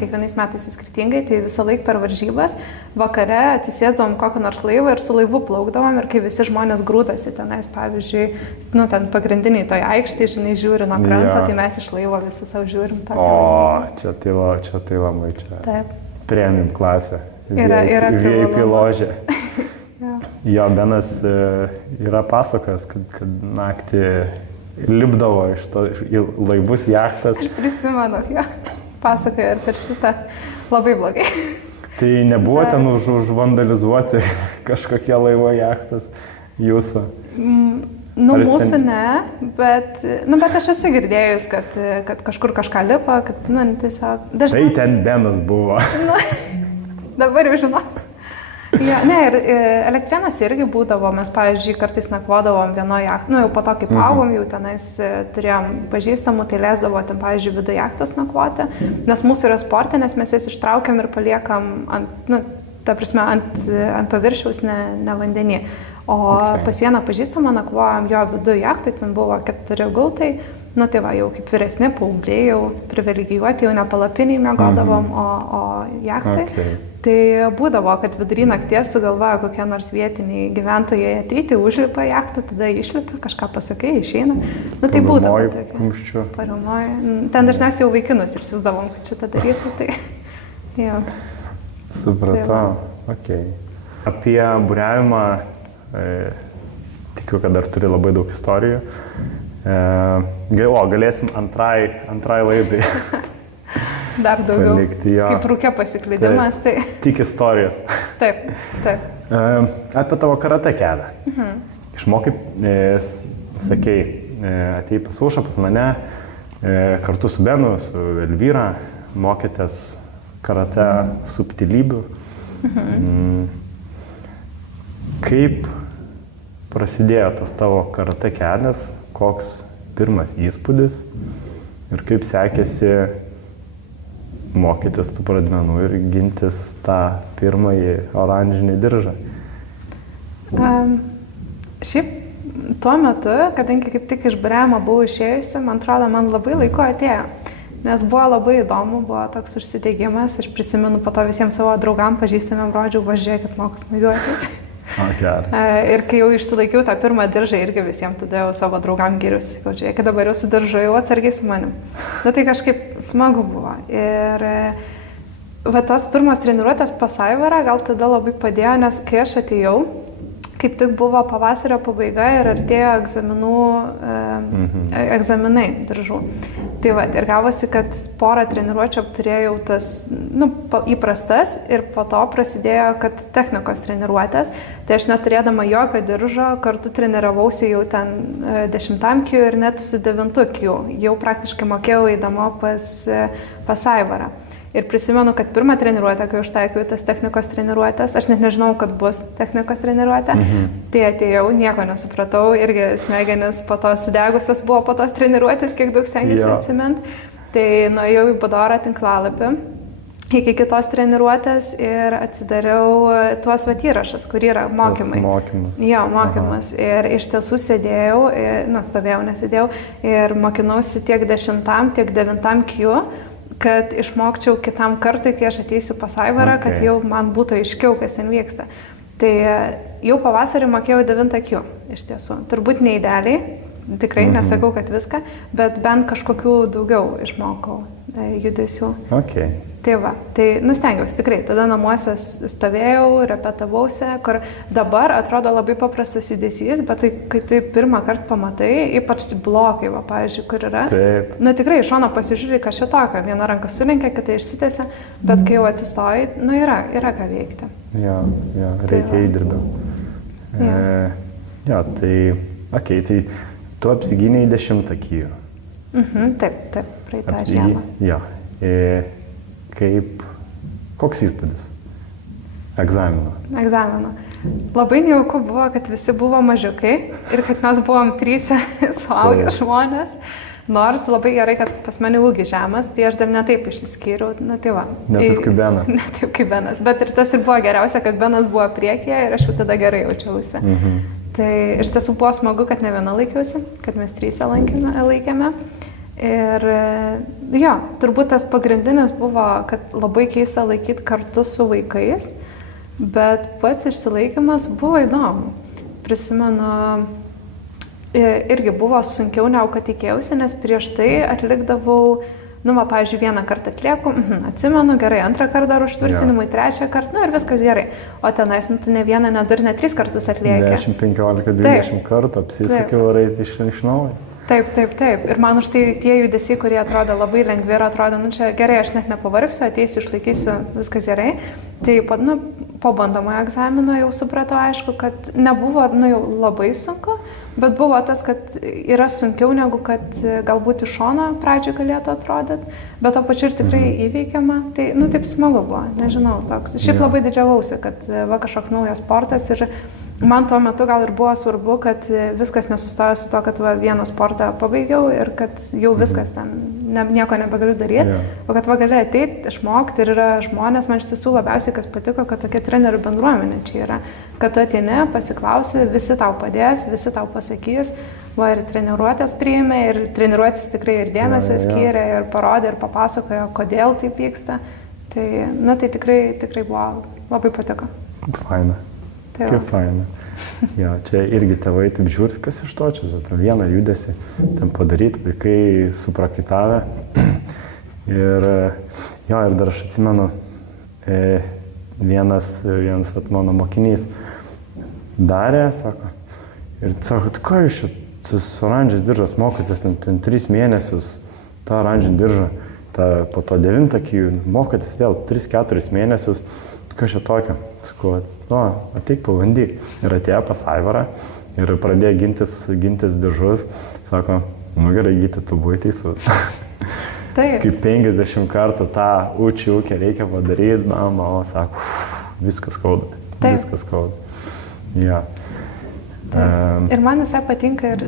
kiekvienais metais skirtingai, tai visą laiką per varžybas vakare atsisėsdavom kokį nors laivą ir su laivu plaukdavom ir kai visi žmonės grūdasi tenais, pavyzdžiui, ten pagrindiniai toje aikštėje, žinai, žiūri nuo kranto, tai mes iš laivo visi savo žiūrim. Čia tai labai čia. Taip. Premium klasė. Yra VIP ložė. Jo, Benas yra pasakas, kad naktį lipdavo iš laivus, jachtas. Aš prisimenu, pasakoja ir per šitą labai blogai. Tai nebuvo ten užvandalizuoti kažkokie laivo, jachtas jūsų? Mūsų ne, bet aš esu girdėjus, kad kažkur kažką lipa, kad tiesiog dažnai... Tai ten Benas buvo. Dabar jau žinos. Ir Elektrėnuose irgi būdavo, mes, pavyzdžiui, kartais nakvodavom vienoje jachtoje, jau po to, kaip augom, jau tenais turėjom pažįstamų, tai leisdavo ten, pavyzdžiui, viduje jachtos nakvoti, nes mūsų yra sportinės, mes jas ištraukiam ir paliekam ant paviršiaus, ne vandenį. O pas vieną pažįstamą nakvojom jo viduje jachtoje, ten buvo 4 gultai, tai va, jau kaip vyresni paaugliai, jau privilegijuoti, jau ne palapiniai miegodavom, o jachtai. Tai būdavo, kad vidury nakties sugalvoja kokie nors vietiniai gyventojai ateiti, užlipa jachtą, tada išlipa, kažką pasakai, išeina. Tai būdavo. Pariaumoji. Ten dažniausiai jau vaikinus ir siūsdavom, kad šitą darytų. Tai, jo. Supratau. Apie buriavimą, tikiu, kad dar turi labai daug istorijų. Galėsim antrai laidai. Dar daugiau. Palikti, kaip rūke pasiklydimas. Tai... Tik istorijas. Taip. Apie tavo karate kelią. Išmokai, sakei, atėjai pas Aušą, pas mane, kartu su Benu, su Elvyra, mokėtės karate subtilybių. Kaip prasidėjo tas tavo karate kelias, koks pirmas įspūdis ir kaip sekėsi mokytis tų pradmenų ir gintis tą pirmąjį oranžinį diržą? Šiaip tuo metu, kadangi kaip tik iš buriavimo buvau išėjusi, man atrodo, man labai laiku atėjo. Nes buvo labai įdomu, buvo toks užsidėgymas, aš prisimenu po to visiems savo draugam pažįstamiem rodžiau, važiuokit, moku smūgiuotis. Ir kai jau išsilaikiau tą pirmą diržą, irgi visiems tada jau savo draugam giriusi, kad žiūrėkit, dabar jau su diržu, jau atsargiai su manim. Na tai kažkaip smagu buvo. Ir va tos pirmos treniruotės pas Aivarą gal tada labai padėjo, nes kai aš atėjau, kaip tik buvo pavasario pabaiga ir artėjo egzaminai diržų. Tai va, ir gavosi, kad porą treniruočių apturėjau tas įprastas ir po to prasidėjo, kad technikos treniruotės. Tai aš neturėdama jokio diržo, kartu treniravausi jau ten 10 kių ir net su 9 kių. Jau praktiškai mokėjau eidama pas Aivarą. Ir prisimenu, kad pirmą treniruotę, kai užtaikiau tas technikos treniruotės, aš net nežinau, kad bus technikos treniruotė, tai atėjau, nieko nesupratau, irgi smegenis po to sudegusios buvo po tos treniruotės, kiek daug stengiuosi atsiminti. Tai nuėjau į Budoro tinklalapį iki kitos treniruotės ir atsidariau tuos įrašus, kur yra mokymai. Mokymas. Ir iš tiesų sėdėjau, stovėjau, nesėdėjau ir mokinausi tiek 10, tiek 9 kių, kad išmokčiau kitam kartui, kai aš ateisiu pas Aivarą, kad jau man būtų aiškiau, kas ten vyksta. Tai jau pavasarį mokėjau 9 kių, iš tiesų. Turbūt ne idealiai, tikrai nesakau, kad viską, bet bent kažkokių daugiau išmokau judesių. Tai va, tai stengiausi tikrai. Tada namuose stovėjau, repetavausi, kur dabar atrodo labai paprastas judesys, bet tai, kai tu pirmą kartą pamatai, ypač blokai, va, pavyzdžiui, kur yra. Taip. Tikrai iš šono pasižiūrė, kas čia tokio. Viena ranka sulenkia, kita išsitęsia, bet kai jau atsistoji, yra ką veikti. Reikia įdirbio. Tai tu apsigynei 10 kijų. Taip, praeitą žiemą. Koks įspūdis? Egzamino. Labai nejauku buvo, kad visi buvo mažiukai ir kad mes buvom 3 suaugę žmonės. Nors labai gerai, kad pas mane ūgis žemas, tai aš dar netaip išsiskyriau. Ne taip kaip Benas. Bet ir tas ir buvo geriausia, kad Benas buvo priekyje ir aš jau tada gerai jaučiausi. Tai iš tiesų buvo smagu, kad ne viena laikiausi, kad mes 3 laikėme. Ir turbūt tas pagrindinis buvo, kad labai keista laikyti kartu su vaikais, bet pats išsilaikymas buvo įdomu. Prisimenu, irgi buvo sunkiau negu kad tikėjausi, nes prieš tai atlikdavau, pavyzdžiui, vieną kartą atlieku, atsimenu, gerai, antrą kartą dar užtvirtinimui, trečią kartą, ir viskas gerai. O tenais, tu ne vieną, ne 2, ne 3 kartus atlieki. 10, 15, 20 kartų apsisakiau eiti iš naujo. Taip. Ir man už tai tie judesiai, kurie atrodo labai lengvi ir atrodo, čia gerai, aš net nepavargsiu, ateisiu, išlaikysiu, viskas gerai. Tai po bandomojo egzamino jau supratau, aišku, kad nebuvo jau labai sunku, bet buvo tas, kad yra sunkiau negu kad galbūt iš šono pradžioje galėtų atrodyti, bet to pačiu ir tikrai įveikiama. Tai, taip smagu buvo, nežinau, toks. Šiaip labai didžiavausi, kad kažkoks naujas sportas ir man tuo metu gal ir buvo svarbu, kad viskas nesustojo su to, kad vieną sportą pabaigiau ir kad jau viskas ten, nieko nebegaliu daryti, o kad gali ateiti, išmokti ir yra žmonės, man iš tiesų labiausiai kas patiko, kad tokia trenerių bendruomenė čia yra, kad tu ateini, pasiklausi, visi tau padės, visi tau pasakys, ir treniruotės priėmė ir treniruotės tikrai ir dėmesio skyrė ir parodė ir papasakojo, kodėl taip vyksta. Tai, tai tikrai buvo, labai patiko. Faina. Kaip faina. Čia irgi tėvai taip žiūri, kas iš to čia, vieną judesį ten padaryti, vaikai suprakaitavę. Ir dar aš atsimenu, vienas mano mokinys darė, ir sako, ką jūs čia, tas oranžis diržas mokotės, ten 3 mėnesius tą oranžinį diržą, po to 9 kijų mokotės vėl 3-4 mėnesius, kas čia tokio? Sakau, ateik pabandyk. Ir atėjo pas Aivarą ir pradėjo gintis diržus. Sako, gerai, Gyti, tu buvai teisus. Kaip 50 kartų tą ūkį reikia padaryti, mama sako, viskas skauda. Viskas skauda. Ir man visai patinka, ir,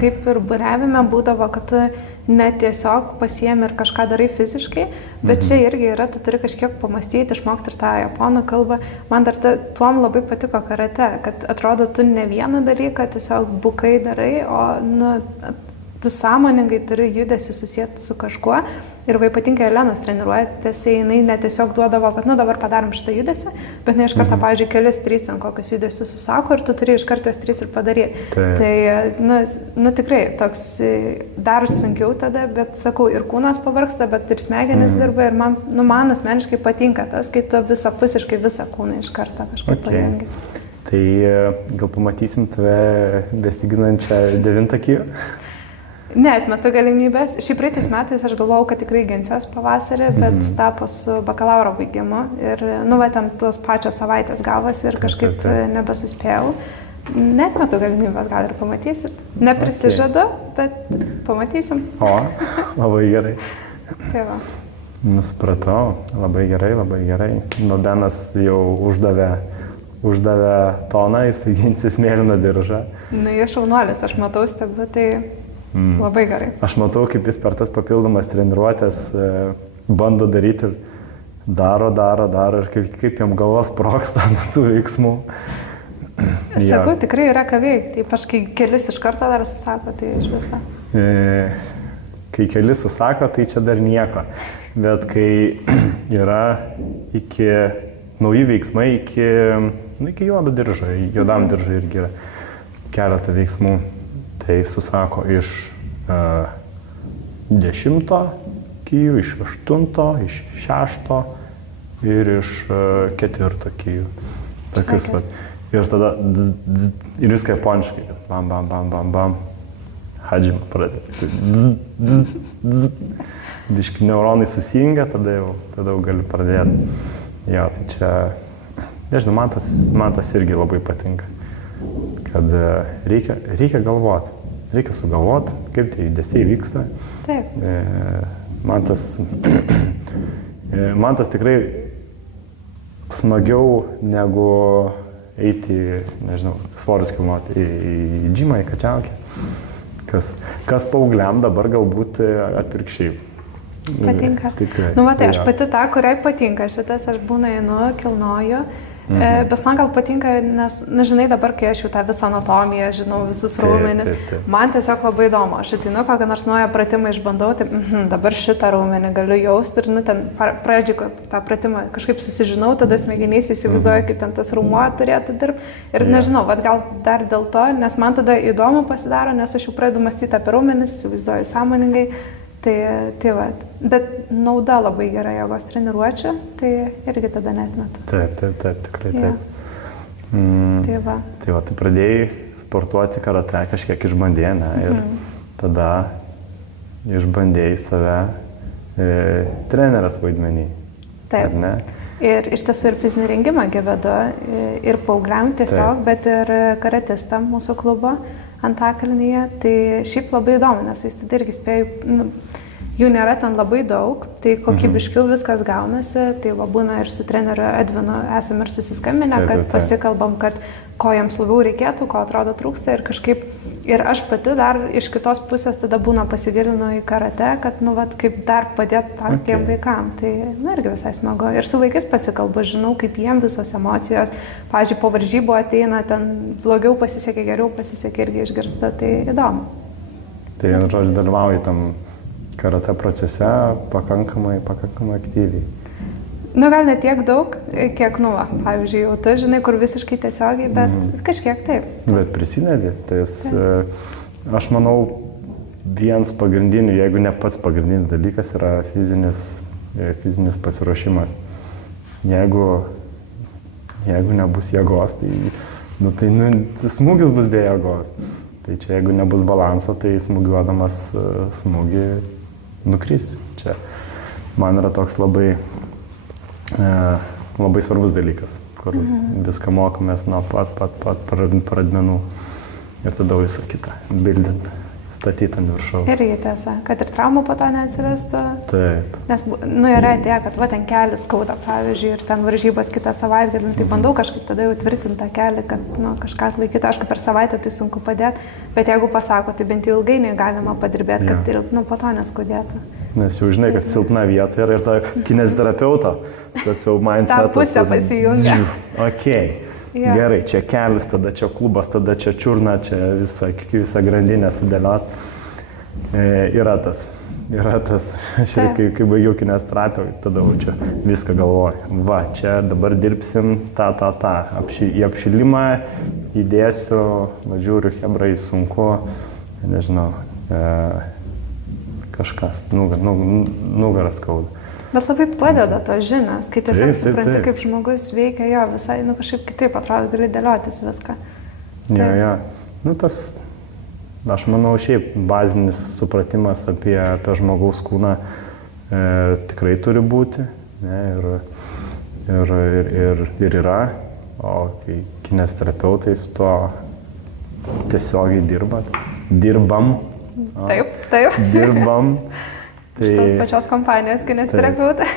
kaip ir buriavime būdavo, kad tu ne tiesiog pasiemi ir kažką darai fiziškai, bet čia irgi yra, tu turi kažkiek pamastyti, išmokti ir tą japonų kalbą. Man dar tuom labai patiko karate, kad atrodo, tu ne vieną dalyką tiesiog bukai darai, o tu sąmoningai turi judesį susijęti su kažkuo. Ir va ypatingai Elenos treniruojasi, jinai ne tiesiog duodavo, kad dabar padarom šitą judesį, bet ne iš karto, pavyzdžiui, kelis, 3 ten kokius judesius susako ir tu turi iš karto 3 ir padaryti. Tai, tikrai, toks dar sunkiau tada, bet sakau, ir kūnas pavargsta, bet ir smegenis dirba ir man asmeniškai patinka tas, kai tu visapusiškai visą kūną iš karto kažkaip pajungi. Tai gal pamatysim tave besiginančią 9 kijų? Neatmetu galimybės. Šiaip praeitais metais aš galvojau, kad tikrai ginsiuos pavasarį, bet sutapo su bakalauro baigimu ir, ten tos pačios savaitės gavosi ir kažkaip nebesuspėjau. Neatmetu galimybės, gal ir pamatysit. Neprisižadu, bet pamatysim. O, labai gerai. Tai va. Nusipratau, labai gerai. Benas jau uždavė toną, jis ginsis mėlyną diržą. Jis šaunuolis, aš matau stebiu, tai labai gerai. Aš matau, kaip jis per tas papildomas treniruotės bando daryti ir daro ir kaip jam galvas sprogsta nuo tų veiksmų. Sakau, tikrai yra ką veikti, ypač kai kelis iš karto dar susako, tai iš viso. Kai kelis susako, tai čia dar nieko, bet kai yra nauji veiksmai iki juodo diržo, juodam diržo irgi yra keletą veiksmų. Tai susako iš 10 kijų, iš 8, iš 6 ir iš 4 kijų. Tokius vat. Ir tada ir viską japoniškai. Bam, bam, bam, bam, bam. Hadžimą pradėti. Biški neuronai susijungia, tada jau gali pradėti. Jo, tai čia, nežinau, man tas irgi labai patinka. Kad reikia galvoti, reikia sugalvoti, kaip tie judesiai vyksta. Taip. Man tas tikrai smagiau negu eiti, nežinau, svorius kilnoti į džimą, į kačialkę. Kas paaugliam dabar galbūt atvirkščiai. Patinka. Tikrai. Tai aš pati tą, kuriai patinka šitas, aš būna einu, kilnoju. Bet man gal patinka, nes, žinai, dabar, kai aš jau tą visą anatomiją, žinau, visus raumenis, man tiesiog labai įdomu. Aš ateinu, kokią nors naują pratimą išbandau, tai dabar šitą raumenį galiu jausti ir, ten pradžiai tą pratimą kažkaip susižinau, tada smegeniais įsivaizduoju, kaip ten tas raumuo turėtų dirbti. Ir nežinau, gal dar dėl to, nes man tada įdomu pasidaro, nes aš jau pradedu mąstyti apie raumenis, įsivaizduoju sąmoningai. Tai va, bet nauda labai gera jogos treniruočio, tai irgi tada neatmetu. Taip, tikrai taip. Tai va. Tai pradėjai sportuoti karate, kažkiek išbandėjai, ne? Ir tada išbandėjai save trenerės vaidmenį. Taip. Ar ne? Ir iš tiesų ir fizinį rengimą vedu, ir paaugliam tiesiog, bet ir karatistam mūsų klubo Antakalnyje. Tai šiaip labai įdomu, nes jis tada irgi spėjau, jų nėra ten labai daug, tai kokybiškiau viskas gaunasi. Tai va būna ir su treneriu Edvinu esame ir susiskambinę, kad pasikalbam, kad ko jiems labiau reikėtų, ko atrodo trūksta ir kažkaip, ir aš pati dar iš kitos pusės tada būna pasigilinu į karate, kad, kaip dar padėti tiem vaikam. Tai, irgi visai smagu. Ir su vaikais pasikalbu, žinau, kaip jiem visos emocijos. Pavyzdžiui, po varžybų ateina, ten blogiau pasisekė, geriau pasisekė irgi išgirsta, tai įdomu. Tai, žodžiu, dalyvauji tam karate procese pakankamai aktyviai. Gal ne tiek daug, kiek, pavyzdžiui, jau tu žinai, kur visiškai tiesiogiai, bet kažkiek taip. Bet prisidedi, tai aš manau, vienas pagrindinių, jeigu ne pats pagrindinis dalykas yra fizinis pasiruošimas. Jeigu nebus jėgos, tai smūgis bus be jėgos. Tai čia jeigu nebus balanso, tai smūgiuodamas smūgį nukris. Čia man yra toks labai svarbus dalykas, kur viską mokomės nuo pat pradmenų ir tada visą kitą bildint statyti ant viršaus. Irgi tiesa, kad ir traumų po to neatsirastų. Taip. Nes, yra atėję, kad va ten kelias skauda, pavyzdžiui, ir ten varžybos kitą savaitgalį, tai bandau kažkaip tada jau tvirtinti tą kelią, kad kažką atlaikyti. Aišku, per savaitę tai sunku padėti, bet jeigu pasako, tai bent jau ilgainiui galima padirbėti, kad ir po to neskaudėtų. Nes jau žinai, kad silpna vieta yra ir ta kineziterapeuto, tas jau mindsetas. Ta pusė pasijungia. Ok. Yeah. Gerai, čia kelias, tada čia klubas, tada čia čiurna, čia visa grandinė sudėliot. Yra tas. Aš kai baigiau kineziterapiją, tada čia viską galvoju. Va, čia dabar dirbsim į apšilimą įdėsiu, žiūriu, hebrai, sunku, nežinau, kažkas, nugaras skauda. Bet labai padeda tos žinios, kai tiesiog supranti, kaip žmogus veikia jo visai, kažkaip kitaip atrodo, gali dėliotis viską. Jo. Tas, aš manau, šiaip bazinis supratimas apie žmogaus kūną tikrai turi būti. Ne, ir yra, o kai kineziterapeutai su tuo tiesiogiai dirbam. Taip. Dirbam. Tai pačios kompanijos kineziterapeutai.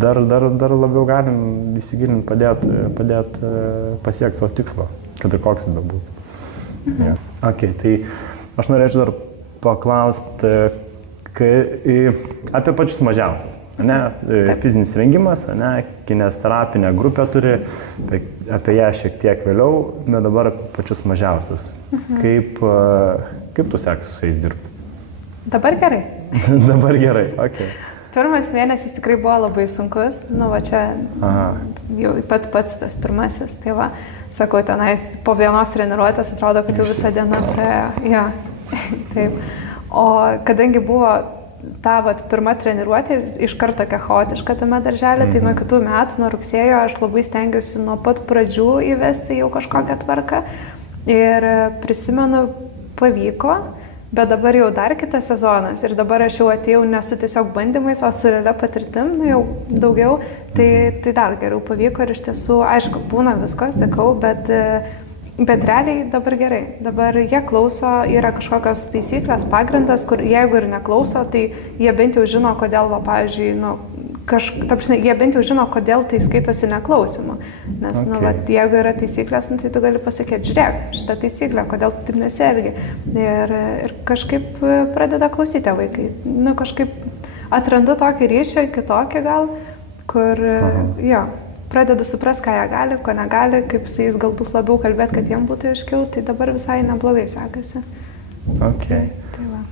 Dar labiau galim įsigilinti, padėti pasiekti savo tikslą, kad ir koks jis bebūtų. Ja. Ok, tai aš norėčiau dar paklausti apie pačius mažiausius. Fizinis rengimas, kineziterapinę grupę turi, apie ją šiek tiek vėliau, bet dabar pačius mažiausius. Kaip tu sekasi su jais dirbti? Dabar gerai. Dabar gerai, ok. Pirmas mėnesis tikrai buvo labai sunkus, čia jau pats tas pirmasis, tai va, sakau, tenais po vienos treniruotės atrodo, kad jau visą dieną praėjo. Ja. Taip. O kadangi buvo ta pirma treniruotė iš karto tokia chaotiška tame darželė, tai nuo kitų metų, nuo rugsėjo aš labai stengiausi nuo pat pradžių įvesti jau kažkokią tvarką ir prisimenu, pavyko, bet dabar jau dar kitas sezonas ir dabar aš jau atėjau ne su tiesiog bandymais, o su realia patirtim, jau daugiau, tai dar geriau pavyko ir iš tiesų, aišku, būna visko, sakau, bet realiai dabar gerai. Dabar jie klauso, yra kažkokios taisyklės, pagrindas, kur jeigu ir neklauso, tai jie bent jau žino, kodėl, pavyzdžiui, jie bent jau žino, kodėl tai skaitosi neklausimu. Nes, jeigu yra taisyklės, tai tu gali pasakyti, žiūrėk, šitą taisyklę, kodėl tu taip nesielgi. Ir kažkaip pradeda klausyti vaikai. Kažkaip atrandu tokį ryšį, kitokį gal, kur, pradeda supras, ką jie gali, ko negali, kaip su jais galbūt labiau kalbėti, kad jiems būtų aiškiau, tai dabar visai neblogai sekasi. Ok,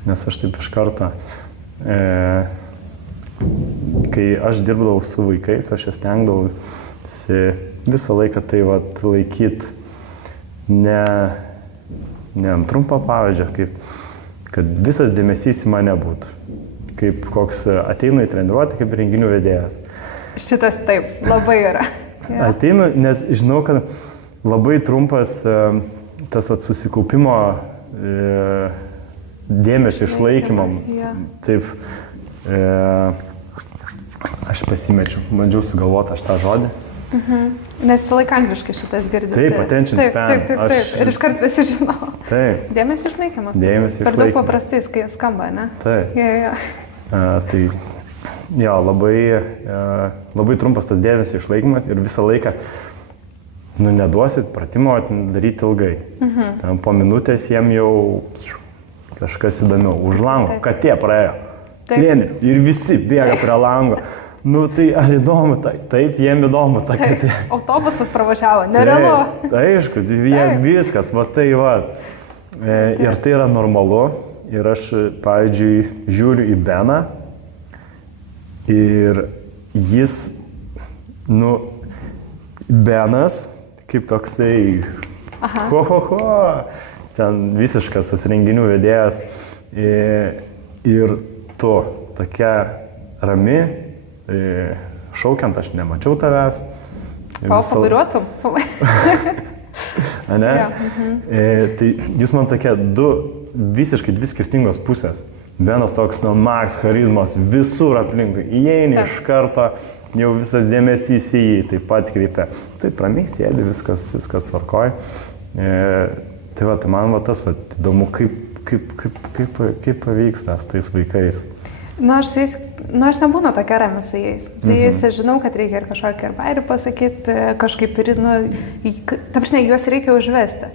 nes aš taip iš karto, kai aš dirbdavau su vaikais, aš stengdavausi visą laiką tai laikyti ne ant trumpo pavyzdžio, kad visas dėmesys į mane būtų, kaip koks ateinu į treniruotę, kaip renginių vedėjas. Šitas taip, labai yra. Ja. Ateinu, nes žinau, kad labai trumpas tas susikaupimo dėmesio išlaikymam. Ja. Taip, aš pasimečiau, bandžiau sugalvoti aš tą žodį. Nes laik angliškai šitas girdisi. Taip, attention span. Taip. Ir iškart visi žino. Taip. Dėmesio išlaikymas. Per daug paprastai skamba, ne? Taip. Ja. Tai labai trumpas tas dėmesio išlaikymas ir visą laiką neduosit pratimo daryti ilgai. Ten po minutės jiem jau kažkas įdomiau. Už lango, katė praėjo. Treneri ir visi bėga prie lango. Tai ar įdomu, taip, jiem įdomu ta katė. Autobusas pravažiavo, nerealu. Aišku, viskas, ir tai yra normalu. Ir aš, pavyzdžiui, žiūriu į Beną. Ir jis, Benas, kaip toksai, ten visiškas renginių vedėjas. Ir tu tokia rami, šaukiant, aš nemačiau tavęs. Pavairuotum? Ne? Tai jūs man tokie visiškai dvi skirtingos pusės. Benas toks max charizmos visur aplinkui, įeini iš karto, jau visas dėmesys į jį taip pat kreipia. Taip ramiai sėdi, viskas tvarkoj. Tai va, tai man va tas va, įdomu, kaip pavyksta su tais vaikais. Aš nebūnu tokia rami su jais. Su jais žinau, kad reikia ir kažkokį ir bairį pasakyti, kažkaip ir, ta prasme, juos reikia užvesti.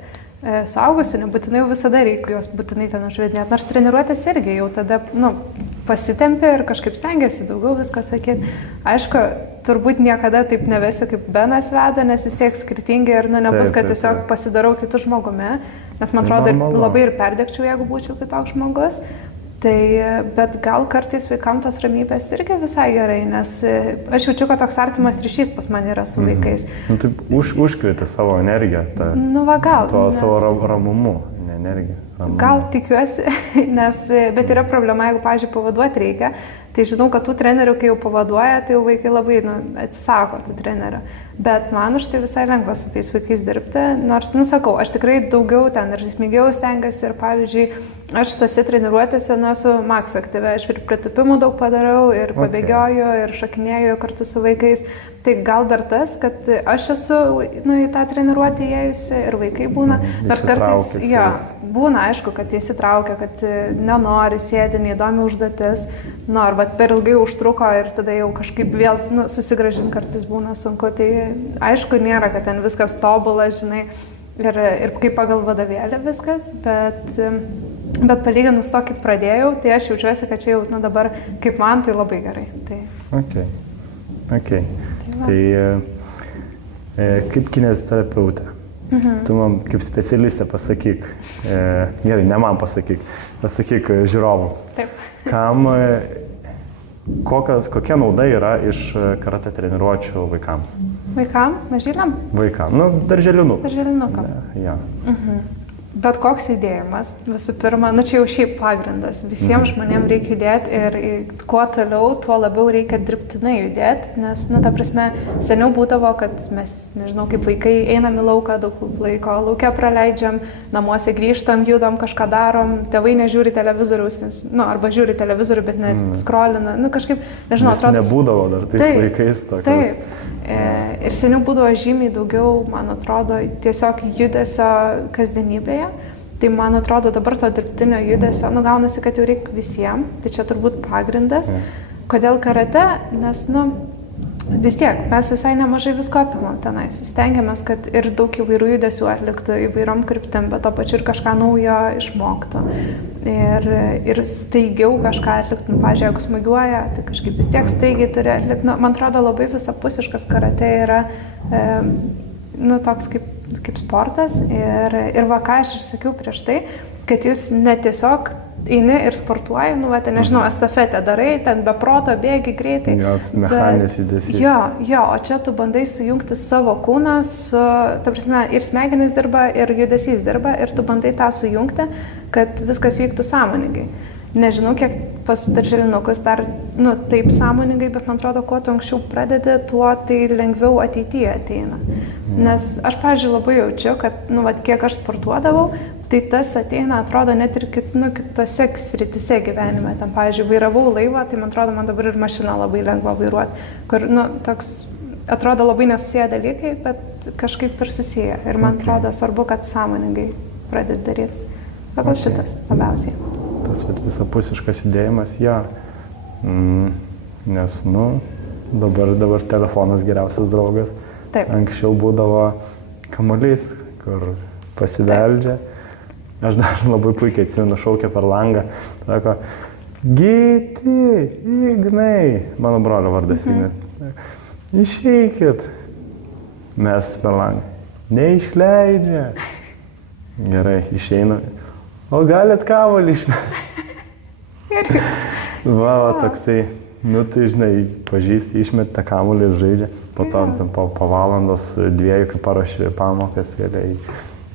Suaugusių nebūtinai visada reikia juos būtinai ten užvedinėti, nors treniruotės irgi jau tada, pasitempi ir kažkaip stengiasi daugiau visko sakyti. Aišku, turbūt niekada taip nevesiu, kaip Benas veda, nes vis tiek skirtingi ir nebus, kad tiesiog pasidarau kitų žmogumi, nes man atrodo labai ir perdegčiau, jeigu būčiau kitoks žmogus. Tai, bet gal kartais vaikams tos ramybės irgi visai gerai, nes aš jaučiu, kad toks artimas ryšys pas mane yra su vaikais. Taip užkvieti savo energiją, savo ramumu, ne energiją. Gal tikiuosi, bet yra problema, jeigu, pavyzdžiui, pavaduoti reikia, tai žinau, kad tų trenerių, kai jau pavaduoja, tai jau vaikai labai atsisako tų trenerių. Bet man už tai visai lengva su tais vaikais dirbti, nors, sakau, aš tikrai daugiau ten ir žaismingiau stengiuosi ir, pavyzdžiui, aš tose treniruotėse esu maks aktyvi, aš ir pritupimų daug padarau, ir pabėgioju, ir šokinėju kartu su vaikais. Tai gal dar tas, kad aš esu į tą treniruotę įėjusi ir vaikai būna, nors kartais, būna aišku, kad jie įsitraukia, kad nenori, sėdi, neįdomi užduotis, arba per ilgai užtruko ir tada jau kažkaip vėl susigrąžinti kartais būna sunku. Tai aišku, nėra, kad ten viskas tobula, žinai, ir kaip pagal vadovėlį viskas, bet palyginus to, kaip pradėjau, tai aš jaučiuosi, kad čia jau dabar, kaip man, tai labai gerai. Tai... Okay. Tai kaip kineziterapeutė, tu man kaip specialistė pasakyk, gerai, ne man pasakyk žiūrovams. Taip. Kokia nauda yra iš karatė treniruočių vaikams? Vaikam? Mažyliam? Vaikam, darželinukam. Darželinukam. Ja. Bet koks judėjimas, visų pirma, čia jau šiaip pagrindas. Visiems žmonėms reikia judėti ir kuo toliau, tuo labiau reikia dirbtinai judėti, nes, ta prasme, seniau būdavo, kad mes, nežinau, kaip vaikai einam į lauką, daug laiko lauke praleidžiam, namuose grįžtam, judam, kažką darom, tėvai nežiūri televizoriaus, arba žiūri televizorių, bet net scrollina, kažkaip, nežinau, atrodo. Nebūdavo dar tais laikais tokios. Taip. Ir seniau būdavo žymiai daugiau, man atrodo, tiesiog judesio kasdienybėje. Tai man atrodo dabar to dirbtinio judesio, gaunasi, kad jau reikia visiems. Tai čia turbūt pagrindas. Kodėl karate? Nes, vis tiek, mes visai nemažai visko apimam tenais. Stengiamės, kad ir daug įvairių judesių atliktų įvairiom kryptim, bet to pačiu ir kažką naujo išmoktų. Ir staigiau kažką atliktų. Pavyzdžiui, jeigu smūgiuoja, tai kažkaip vis tiek staigiai turi atlikti. Man atrodo, labai visapusiškas karate yra toks kaip sportas. Ir ką aš ir sakiau prieš tai, kad jis ne tiesiog eini ir sportuoji, nežinau, estafetę darai, ten be proto bėgi greitai. Jos mechaninis judesys. Jo, o čia tu bandai sujungti savo kūną su, ta prasme, ir smegenys dirba, ir judesys dirba, ir tu bandai tą sujungti, kad viskas vyktų sąmoningai. Nežinau, kiek pas darželinukus dar, taip sąmoningai, bet man atrodo, kuo tu anksčiau pradedi, tuo tai lengviau ateityje ateina. Nes aš, pavyzdžiui, labai jaučiu, kad, kiek aš sportuodavau, tai tas ateina, atrodo, net ir kitose sritise gyvenime. Ten, pavyzdžiui, vairavau laivą, tai man atrodo, man dabar ir mašiną labai lengva vairuoti. Kur, toks, atrodo, labai nesusiję dalykai, bet kažkaip ir susiję. Ir man atrodo, svarbu, kad sąmoningai pradėt daryti. Gal šitas labiausiai. Tas visapusiškas judėjimas, nes, dabar telefonas geriausias draugas. Taip. Anksčiau būdavo kamuolys, kur pasibeldžia. Aš dar labai puikiai atsimenu, šaukia per langą, sako, Gyti, Ignai, mano brolio vardas Ignai, išeikit. Mes per langą, neišleidžia. Gerai, išeinu, o galit kamuolį išmesti? Va, toksai, tai žinai, pažįsti, išmeti tą kamuolį ir žaidžia, po to po valandos, dviejų, kai paruoši pamokas ir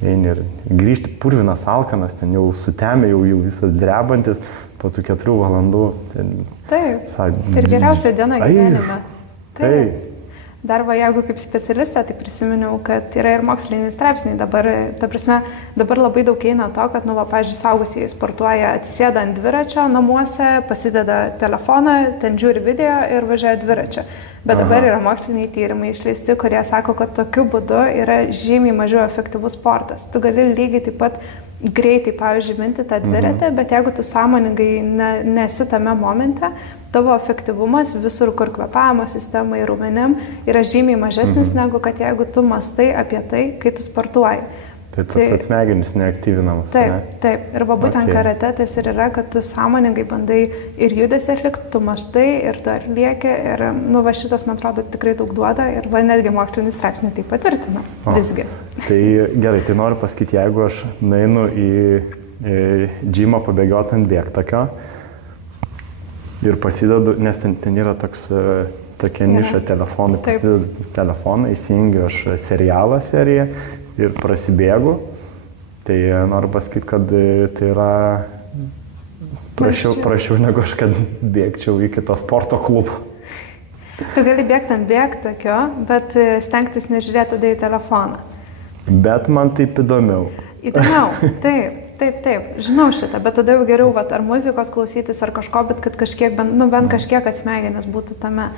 eini ir grįžti purvinas alkanas, ten jau sutemė, jau visas drebantis, po tų 4 valandų. Taip, ir geriausia diena gyvenime. Taip. Dar va, jeigu kaip specialistė, tai prisiminiau, kad yra ir moksliniai straipsniai. Dabar, ta prasme, dabar labai daug eina to, kad, nu, va, pavyzdžiui, suaugusieji sportuoja, atsisėda ant dviračio namuose, pasideda telefoną, ten žiūri video ir važiuoja dviračio. Bet dabar yra moksliniai tyrimai išleisti, kurie sako, kad tokiu būdu yra žymiai mažiau efektyvus sportas. Tu gali lygiai taip pat greitai, pavyzdžiui, minti tą dviratį, bet jeigu tu sąmoningai nesi tame momente, tavo efektyvumas visur, kur kvėpavimo sistemai ir raumenim, yra žymiai mažesnis negu kad jeigu tu mastai apie tai, kai tu sportuoji. Tai tas smegenys neaktyvinamas. Taip, ne? taip. Ir va būtent karate tas ir yra, kad tu sąmoningai bandai ir judesį atlikti, tu mastai ir tu atlieki. Ir, nu, va šitas, man atrodo, tikrai daug duoda ir va netgi mokslinis straipsniai tai patvirtina. Visgi. Tai gerai, tai noriu pasakyti, jeigu aš nueinu į džimą pabėgioti ant bėgtakio ir pasidedu, nes ten yra tokia niša telefonai, pasidedu telefoną, įsijungiu aš seriją ir prasibėgu, tai noriu pasakyti, kad tai yra prašiau negu aš, kad bėgčiau į kito sporto klubą. Tu gali bėgti ant bėgtakio, bet stengtis nežiūrėti tada į telefoną. Bet man taip įdomiau. Įdomiau, taip. Žinau šitą, bet tada jau geriau, vat, ar muzikos klausytis, ar kažko, bet kad kažkiek, bent kažkiek atsmegenis būtų tame.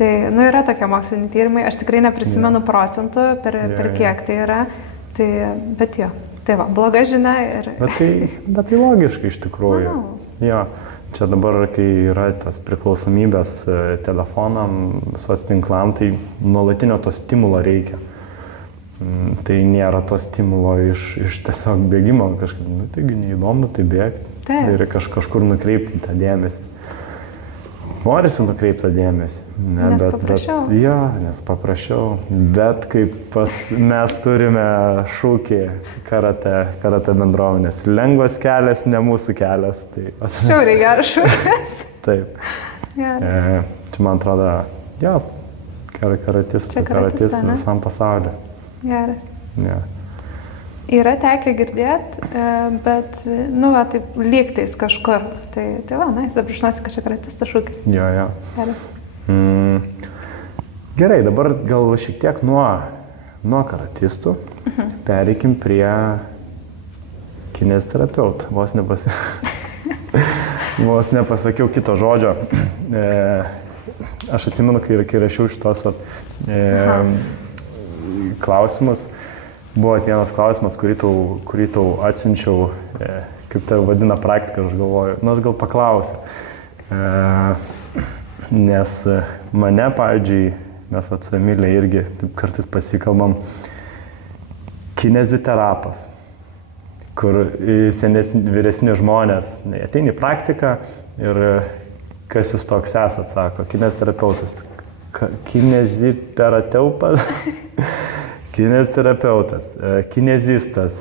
Tai, nu, yra tokie moksliniai tyrimai, aš tikrai neprisimenu procentų, per kiek tai yra, tai, bet jo, tai va, bloga žinia ir... Bet tai logiškai iš tikrųjų. Jo, čia dabar, kai yra tas priklausomybės telefonam, visos tinklam, tai nuolatinio to stimulo reikia. Tai nėra to stimulo iš tiesiog bėgimo, kažkaip, nu, taigi neįdomu, tai bėgti ir kažkur nukreipti tą dėmesį. Norisi nukreipti dėmesį. Nes paprašiau. Jo, nes paprašiau. Bet kaip mes turime šūkį karate bendruomenės. Lengvas kelias, ne mūsų kelias. Šiauriai geras šūkis. Taip. Čia man atrodo, jo, karatistų visam pasauliu. Geras. Ja. Yra tekę girdėti, bet, nu, va, taip lygtais kažkur. Tai va, dabar žinosi, kad čia karatistas šūkis. Jo. Geras. Gerai, dabar gal šiek tiek nuo karatistų pereikim prie kineziterapeutų. Vos nepasakiau kito žodžio. Aš atsimenu, kai rašiau šitos klausimus, buvo vienas klausimas, kurį tau atsiunčiau, kaip tai vadina praktika, aš galvoju, aš gal paklausiu. Nes mane, pavyzdžiui, mes su Emilija irgi taip kartais pasikalbam, kineziterapas, kur vyresni žmonės ateina į praktiką ir kas jūs toks esat, sako, kineziterapeutas. Kineziterapeutas. Kineziterapeutas, kinezistas,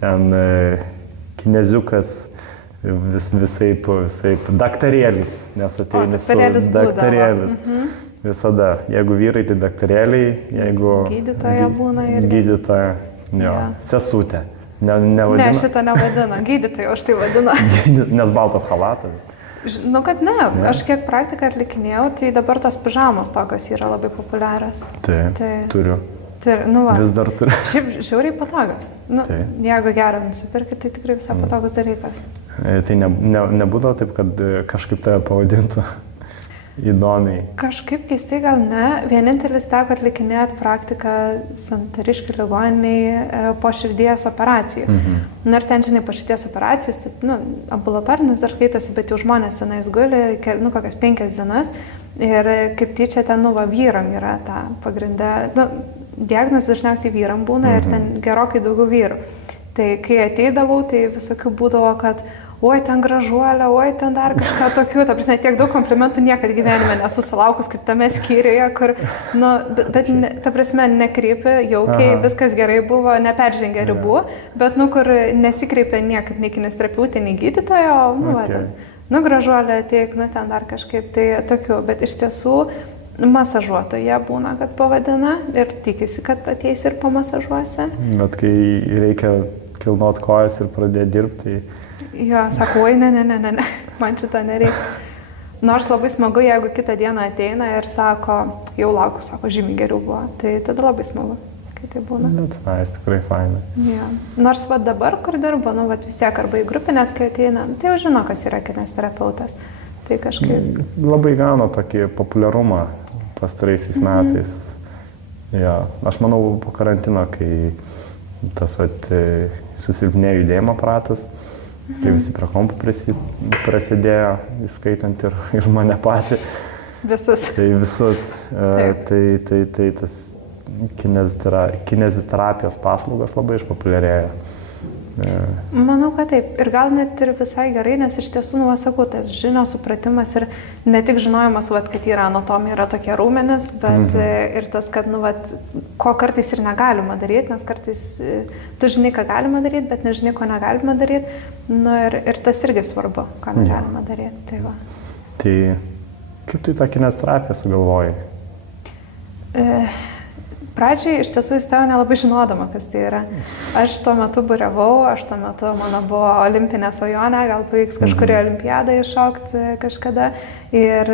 ten kineziukas, visaip, daktarėlis, nes ateini su daktarėlis. Visada, jeigu vyrai, tai daktarėliai, jeigu... Gydytoja būna irgi. Gydytoja, jo, sesutė. Nevadina. Ne, šito nevadina, gydytoja už tai vadina. Nes baltas halatas. Nu, kad ne, aš kiek praktiką atlikinėjau, tai dabar tos pižamos tokios yra labai populiarios. Taip, turiu. Nu, va, vis dar turiu. Šiaip žiauriai patogios. Nu, jeigu gerą nusipirki, tai tikrai visai patogus dalykas. Tai nebūdavo taip, kad kažkaip tave pavadintų įdomiai? Kažkaip keistai gal ne. Vienintelis teko atlikinėti praktiką Santariškių ligoniniai po širdies operacijų. Na ir ten, žinai, po širdies operacijos, tai, nu, ambulatorinis dar skaitosi, bet jau žmonės tenais guli, nu, kokias 5 dienas. Ir kaip tyčia ten, nu, va, vyram yra ta pagrindę, nu, diagnozė dažniausiai vyram būna ir ten gerokai daugiau vyrų. Tai kai ateidavau, tai visokių būdavo, kad oi, ten gražuolė, oi, ten dar kažką tokių, ta prasme, tiek daug komplimentų niekad gyvenime nesu sulaukus kaip tame skyriuje, kur, nu, bet ta prasme, nekreipia, jaukiai, viskas gerai buvo, neperžengė ribų, bet, nu, kur nesikreipia niekaip nei kineziterapeutė, nei gydytoja, o, nu, va, ten, nu, gražuolė, ateik, nu, ten dar kažkaip, tai tokių, bet iš tiesų masažuotoje būna, kad pavadina ir tikisi, kad ateis ir pamasažuosi. Bet kai reikia kilnot kojas ir pradėti dirbti, tai... Jo, sako, oi, ne, man šito nereikia. Nors labai smagu, jeigu kitą dieną ateina ir sako, jau laukiu, sako, žymiai geriau buvo. Tai tada labai smagu, kai tai būna. Jis tikrai faina. Ja. Nors va dabar, kur dirbu, nu, va, vis tiek arba į grupinės, kai ateina, tai jau žino, kas yra kineziterapeutas. Tai kažkaip... Labai gauna tokį populiarumą pastaraisiais metais. Ja. Aš manau, po karantino, kai tas susilpnėjo judėjimo aparatas, kai visi prie kompų prasidėjo, įskaitant ir mane patį. Visus. Tai visus. Tai tas kineziterapijos paslaugos labai išpopuliarėjo. Manau, kad taip. Ir gal net ir visai gerai, nes iš tiesų, sakau, tas žinios supratimas ir ne tik žinojimas, kad yra anatomija, yra tokie raumenys, bet ir tas, kad, ko kartais ir negalima daryti, nes kartais tu žinai, ką galima daryti, bet nežinai, ko negalima daryti. Ir tas irgi svarbu, ką negalima daryti. Tai va. Tai kaip tu tą kineziterapiją sugalvojai? Pradžiai iš tiesų įstojau nelabai žinodama, kas tai yra. Aš tuo metu buriavau, mano buvo olimpinė svajonė, gal pavyks kažkurį olimpiadą iššokti kažkada. Ir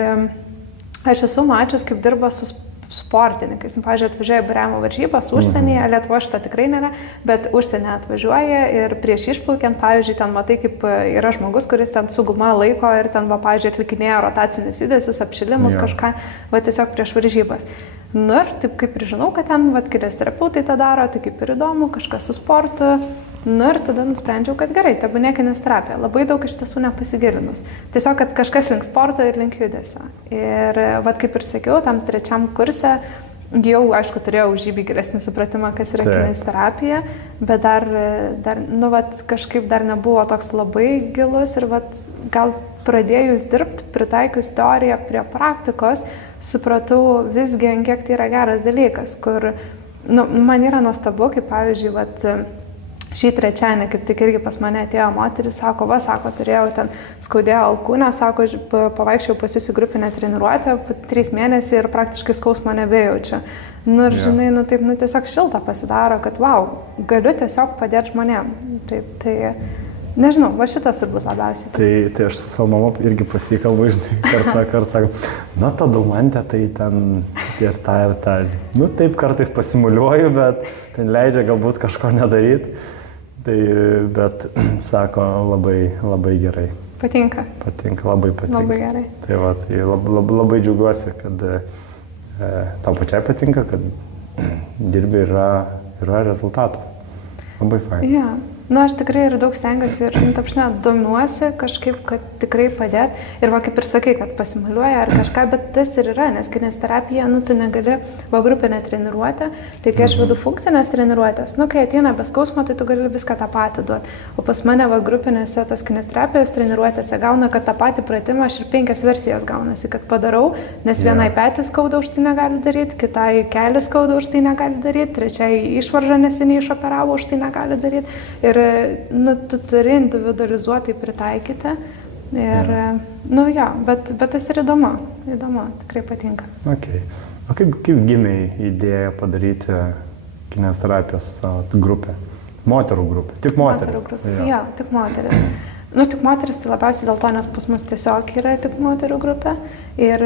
aš esu mačius, kaip dirba su sportininkais. Pavyzdžiui, atvažiuoja buriavimo varžybas užsienyje, Lietuvoje šito tikrai nėra, bet užsienyje atvažiuoja ir prieš išplaukiant, pavyzdžiui, ten matai, kaip yra žmogus, kuris ten su guma laiko ir ten, pavyzdžiui, atlikinėja rotacinius judesius, apšilimus, kažką, tiesiog prieš varžybas. Ir taip kaip ir žinau, kad ten kineziterapeutai tą daro, tai kaip ir įdomu, kažkas su sportu. Ir tada nusprendžiau, kad gerai, tebūnie kineziterapija. Labai daug iš tiesų nepasigilinus. Tiesiog, kad kažkas link sporto ir link judesio. Ir kaip ir sakiau, tam 3 kurse jau, aišku, turėjau žymiai geresnį supratimą, kas yra kineziterapija, bet kažkaip dar nebuvo toks labai gilus ir gal pradėjus dirbti, pritaikius teoriją prie praktikos, supratau visgi, kiek tai yra geras dalykas, kur man yra nuostabu, kaip pavyzdžiui, šį trečiąjį, kaip tik irgi pas mane atėjo moteris, sako, turėjau ten skaudėjo alkūnę, sako, pavaikščiau pas jūsų grupinę treniruotę, 3 mėnesiai ir praktiškai skausmo nebejaučiu. Ir žinai, taip, tiesiog šilta pasidaro, kad galiu tiesiog padėti žmonėm. Taip, tai nežinau, šitas turbūt labiausiai. Tai aš su savo mama irgi pasikalbu, žinai, kartą sakau, ta Daumantė, tai ten ir tą. Taip kartais pasimuliuoju, bet ten leidžia galbūt kažko nedaryti. Bet sako, labai gerai. Patinka? Patinka, labai patinka. Labai gerai. Tai labai džiaugiuosi, kad tau pačiai patinka, kad dirbi yra rezultatas. Labai fainai. Ja. Aš tikrai ir daug stengiuosi ir, domiuosi kažkaip, kad tikrai padėt. Ir kaip ir sakai, kad pasimaliuoja ar kažką, bet tas ir yra, nes kineziterapija, tu negali grupinę treniruotę. Tai kai aš vedu funkcinės treniruotės, kai ateina be skausmo, tai tu gali viską tą patį duoti. O pas mane grupinėse tos kineziterapijos treniruotėse gauna, kad tą patį pratimą aš ir 5 versijas gaunasi, kad padarau, nes vienai petį skauda, už tai negali daryti, kitai kelį skauda, už tai negali daryti, trečiai išvaržą neseniai išoperavo, už tai negali daryti. Ir tu turi individualizuotai pritaikyti. Ir, bet tas ir įdomu, tikrai patinka. Okay. O kaip gimė idėja padaryti kineziterapijos grupę? Moterų grupė? Tik moteris? Jo, tik moteris. Tik moteris tai labiausiai dėl to, nes pas mus tiesiog yra tik moterų grupė. Ir,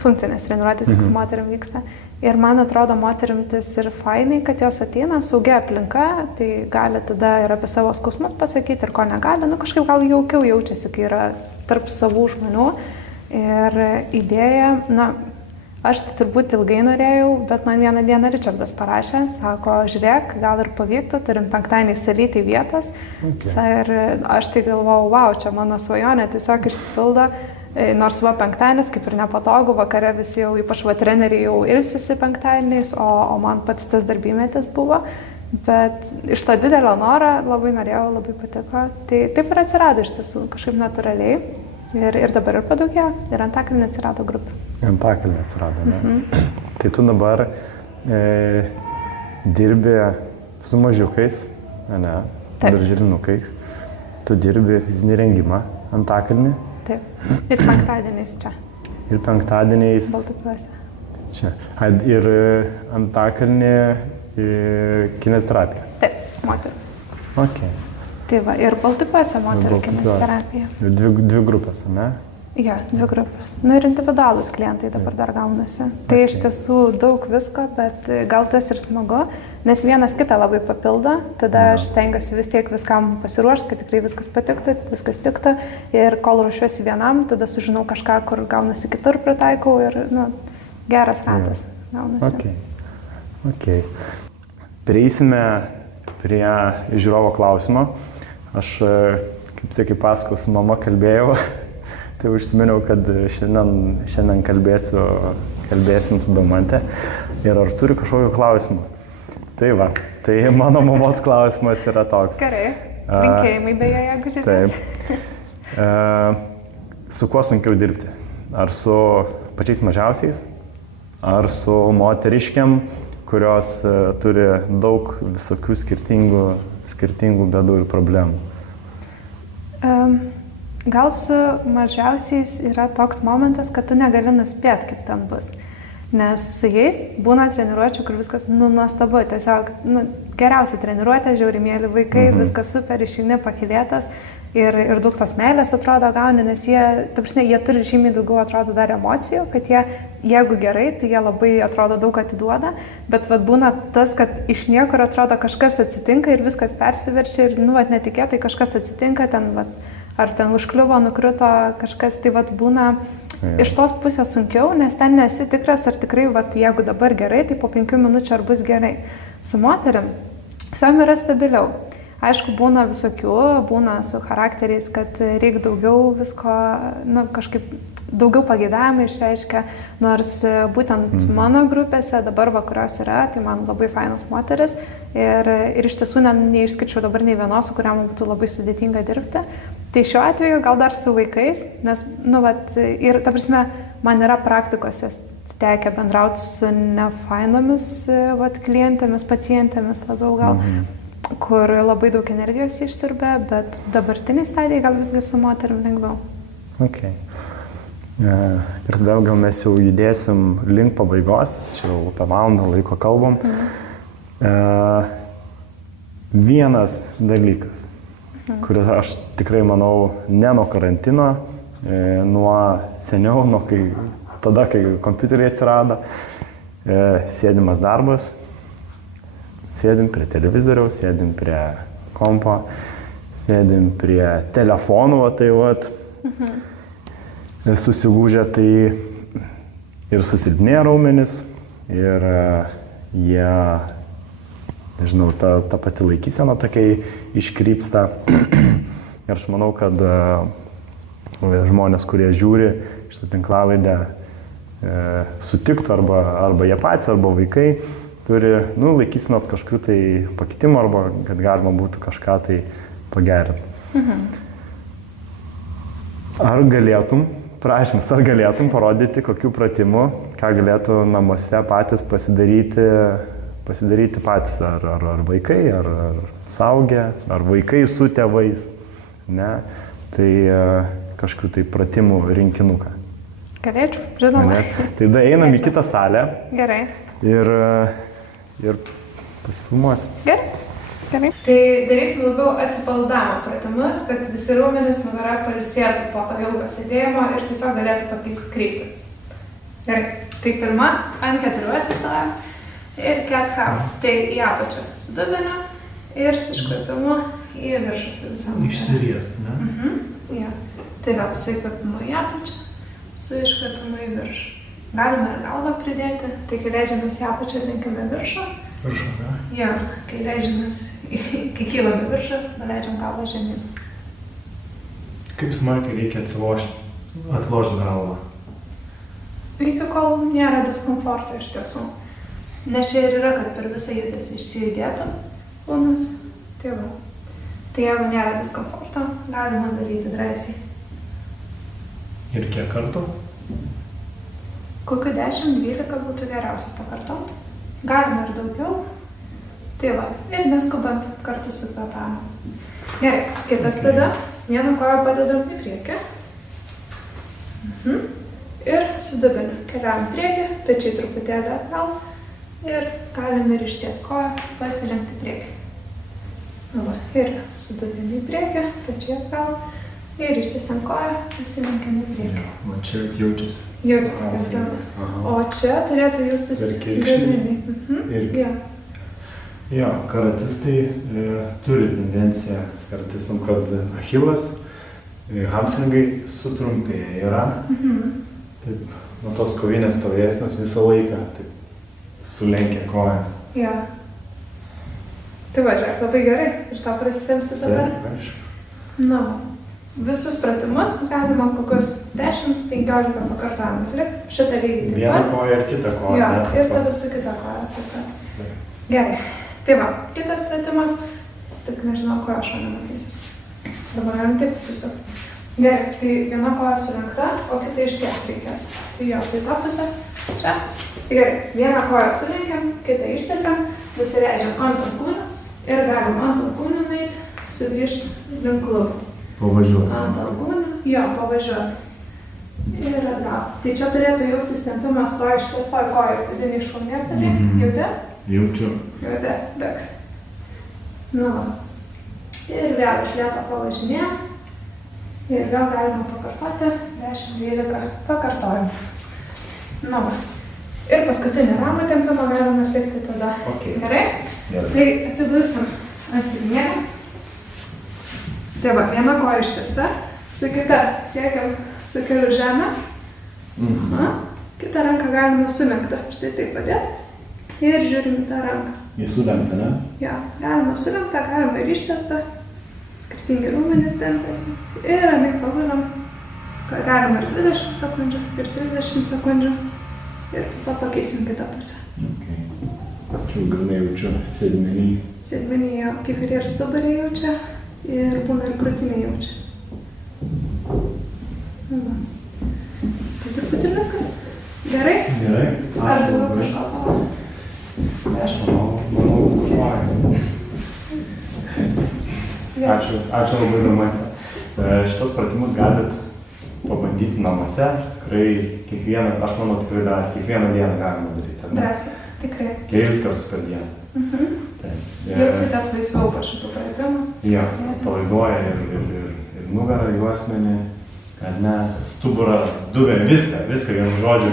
funkcinės treniruotės tik su moterim vyksta. Ir man atrodo, moterimtis ir fainai, kad jos ateina saugia aplinka, tai gali tada ir apie savo skausmus pasakyti, ir ko negali. Kažkaip gal jaukiau jaučiasi, kai yra tarp savų žmonių. Ir idėja, aš tai turbūt ilgai norėjau, bet man vieną dieną Ričardas parašė, sako, žiūrėk, gal ir pavyktų, turim 5 salyti vietas. Okay. Ir aš tai galvojau, čia mano svajonė tiesiog išsipildo. Nors 5, kaip ir nepatogu, vakare visi jau, ypač treneriai jau ilsisi 5, o man pats tas darbymetis buvo. Bet iš to didelio noro labai norėjau, labai patiko. Tai taip ir atsirado iš tiesų, kažkaip natūraliai. Ir dabar ir padaugėjo. Ir Antakalny atsirado grupė. Antakalny atsirado, ne? Tai tu dabar dirbi su mažiukais, ne? Darželinukais. Tu dirbi fizinį rengimą Antakalny. Taip. Ir 5 čia. Ir 5 Baltupiuose. Čia. Ir Antakalny kineziterapija. Taip, moterų. Okay. Tai ir Baltupiuose moterų kineziterapija. Ir 2 grupės, ne? Jo, 2 grupės. Nu ir individualūs klientai dabar dar gaunasi. Tai iš tiesų daug visko, bet gal tas ir smagu, nes vienas kitą labai papildo, tada aš stengiuosi vis tiek viskam pasiruošti, kad tikrai viskas patiktų, viskas tiktų ir kol ruošiuosi vienam, tada sužinau kažką, kur gaunasi kitur pritaikau ir geras ratas gaunasi. Okay. Prieisime prie žiūrovo klausimo. Aš kaip pasakau, su mama kalbėjau. Tai užsiminiau, kad šiandien kalbėsim su Domante ir ar turi kažkokio klausimą. Tai mano mamos klausimas yra toks. Gerai, linkėjimai beje, jeigu žiūrės. Taip. Su kuo sunkiau dirbti? Ar su pačiais mažiausiais, ar su moteriškiam, kurios turi daug visokių skirtingų bėdų ir problemų? Gal su mažiausiais yra toks momentas, kad tu negali nuspėti, kaip ten bus. Nes su jais būna treniruočių, kur viskas nuostabu. Tiesiog geriausiai treniruotė, žiauriai mėly vaikai, viskas super, išeini pakylėtas ir daug tos meilės atrodo gauni, nes jie turi žymiai daugiau atrodo dar emocijų, kad jeigu gerai, tai jie labai atrodo daug atiduoda, bet būna tas, kad iš niekur atrodo kažkas atsitinka ir viskas persiverčia ir netikėtai kažkas atsitinka ten ar ten užkliuvo, nukrito kažkas, tai būna iš tos pusės sunkiau, nes ten nesi tikras, ar tikrai, jeigu dabar gerai, tai po 5 minučių ar bus gerai. Su moterim, su jom yra stabiliau. Aišku, būna visokių, būna su charakteriais, kad reikia daugiau visko, kažkaip daugiau pageidavimų išreiškia, nors būtent mano grupėse dabar, kurios yra, tai man labai fainos moteris ir iš tiesų neišskirčiau dabar nei vienos, su kuriam būtų labai sudėtinga dirbti. Tai šiuo atveju gal dar su vaikais, nes, ir ta prasme, man yra praktikose tekę bendrauti su nefainomis klientėmis, pacientėmis labiau gal, kur labai daug energijos išsiurbia, bet dabartiniai stadijai gal visgi su moterim lengviau. Okay. Ir tada gal mes jau judėsim link pabaigos, čia jau apie valandą laiko kalbam. Vienas dalykas, kuris aš tikrai manau ne nuo karantino, nuo seniau, tada, kai kompiuteriai atsirado, sėdimas darbas, sėdim prie televizoriaus, sėdim prie kompo, sėdim prie telefonų, susigūžę, tai ir susilpnėja raumenis, ir jie, nežinau, ta pati laikysena tokiai iškrypsta. Ir aš manau, kad žmonės, kurie žiūri šitą tinklalaidę, sutiktų arba jie patys, arba vaikai, turi laikysenos kažkokių tai pakitimų, arba kad galima būtų kažką tai pagerinti. Ar galėtum parodyti kokių pratimų, ką galėtų namuose patys pasidaryti patys, ar vaikai, ar suaugę, ar vaikai su tėvais, ne? Tai kažkokių tai pratimų rinkinuką. Galėčiau, žinoma. Tai einam į kitą salę. Gerai. Ir pasifilmuosim. Gerai. Tai darysim labiau atsipalaidavimo pratimus, kad visi raumenys nugara pailsėtų po to ilgo sėdėjimo ir tiesiog galėtų pakeisti kryptį. Gerai. Tai pirma, ant 4 atsistojam ir cat cow. Tai į apačią su dubeniu ir su iškvėpimu į viršų su visam. Išsiriesti, ne? Ja. Tai vėl su įkvėpimu į apačią, su iškvėpimu į viršų. Galime ir galvą pridėti, tai kai leidžiamės į apačią, linkime viršų. Viršų, ne? Ja, kai kylam į viršų, nuleidžiam galvą žemyn. Kaip smarkiai reikia atlošti galvą? Iki kol nėra diskomforto iš tiesų. Nes čia ir yra, kad per visą judesį išsijudėtų kūnas. Tai va. Tai jeigu nėra diskomforto, galima daryti drąsiai. Ir kiek kartų? Kokiu 10-12 būtų geriausia pakartoti. Galima ir daugiau. Tai va. Ir neskubant kartu su kvėpavimu. Gerai. Kitas tada. Vieną koją padedam į priekį. Ir su dubeniu. Keliam į priekį, pečiai truputėlį atgal. Ir galime ir išties koją pasilenkti į priekį. Va. Ir su dubeniu į priekį, pečiai atgal. Ir ištiesiam koją, pasilenkiam į priekį. O čia jaučiasi. Jaučiasi skirtumas. O čia turėtų jaustis galiniai. Irgi. Jo, karatistai turi tendenciją karatistam, kad achilas, hamstringai sutrumpėja yra. Taip, nuo tos kovinės stovėsnos visą laiką taip sulenkia kojas. Jo. Tai važiuok, labai gerai. Ir tau prasitemsi dabar. Taip, aišku. Na, visus pratimus galima kokius 10-15 pakartojimų atlikti. Šitą lygiai taip Vieną pat. koją ir kitą koją. Jo, ne? ir tada su kita koja taip pat. Gerai. Tai va, kitas pratimas, tik nežinau, ko aš nematysis. Dabar galim taip susukti. Gerai, tai viena koja sulenkta, o kita išties reikės. Tai jo, tai tą pusę. Čia. Tai gerai, vieną koją sulenkiam, kitą ištiesiam, nusileidžiam ant alkūnių ir galim ant alkūnių nueiti, sugrįžti link klubų. Pavažiuoti. Ant alkūnių, jo, pavažiuoti. Ir atgal. Tai čia turėtų jaustis tempimas to iš tos kojų, vidiniai šlaunies, ar ne? Jauti? Jaučiu. Jauti, toks. Nu va. Ir vėl iš lėto pavažinėjam. Ir vėl galima pakartoti 10-12 pakartojimų. Nu va. Ir paskutinį ramų tempimą galime atlikti tada. Okay. Gerai? Gerai. Tai atsigulsim ant pirmienio. Tai va, viena koja ištiesta, su kita siekiam su keliu žemę. Kitą ranką galima sulenkti. Štai taip padėti. Ir žiūrim į tą ranką. Jį sulenktą, ne? Jo, galima sulenktą, galima ir ištiestą. Skirtingi raumenys tempiasi. Ir ramiai pagulim. Galima ir 20 sekundžių, ir 30 sekundžių. Ir po to pakeisim kitą pusę. Okay. Čia gana jaučiu sėdmenį. Sėdmenį jo, kai kurie ir stuburį jaučia, ir būna ir krūtinį jaučia. Va. Tai turbūt ir viskas. Gerai? Gerai. Aš Ačiū buvau labai. kažko palaukti. Aš manau, kad Ačiū labai, Domantė. Šitos pratimus galit pabandyti namuose. Tikrai kiekvieną, aš manau, tikrai drąsiai, kiekvieną dieną galima daryti. Drąsiai, tikrai. Kelis kartus per dieną. Taip. Jausitės laisviau po šitų pratimų. Jo, palaiduoja ir nugarą, juosmenį, kad ne, stuburą, dubenį, viską vienu žodžiu.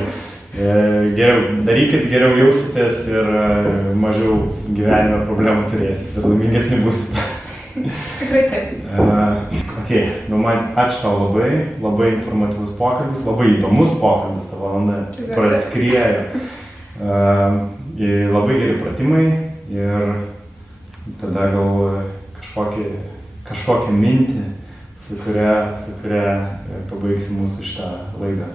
Geriau darykit, geriau jausitės ir mažiau gyvenime problemų turėsit ir laimingesni būsite. Tikrai taip. Man ačiū tau labai informatyvus pokalbis, labai įdomus pokalbis, ta valanda praskriejo. Labai geri pratimai ir tada gal kažkokią mintį, su kuria pabaigsim mūsų šitą laidą.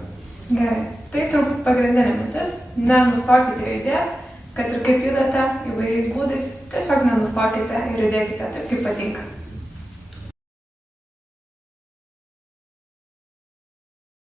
Gerai. Tai turbūt pagrindinė mintis. Nenustokite judėti, kad ir kaip judate įvairiais būdais, tiesiog nenustokite ir judėkite taip, kaip patinka.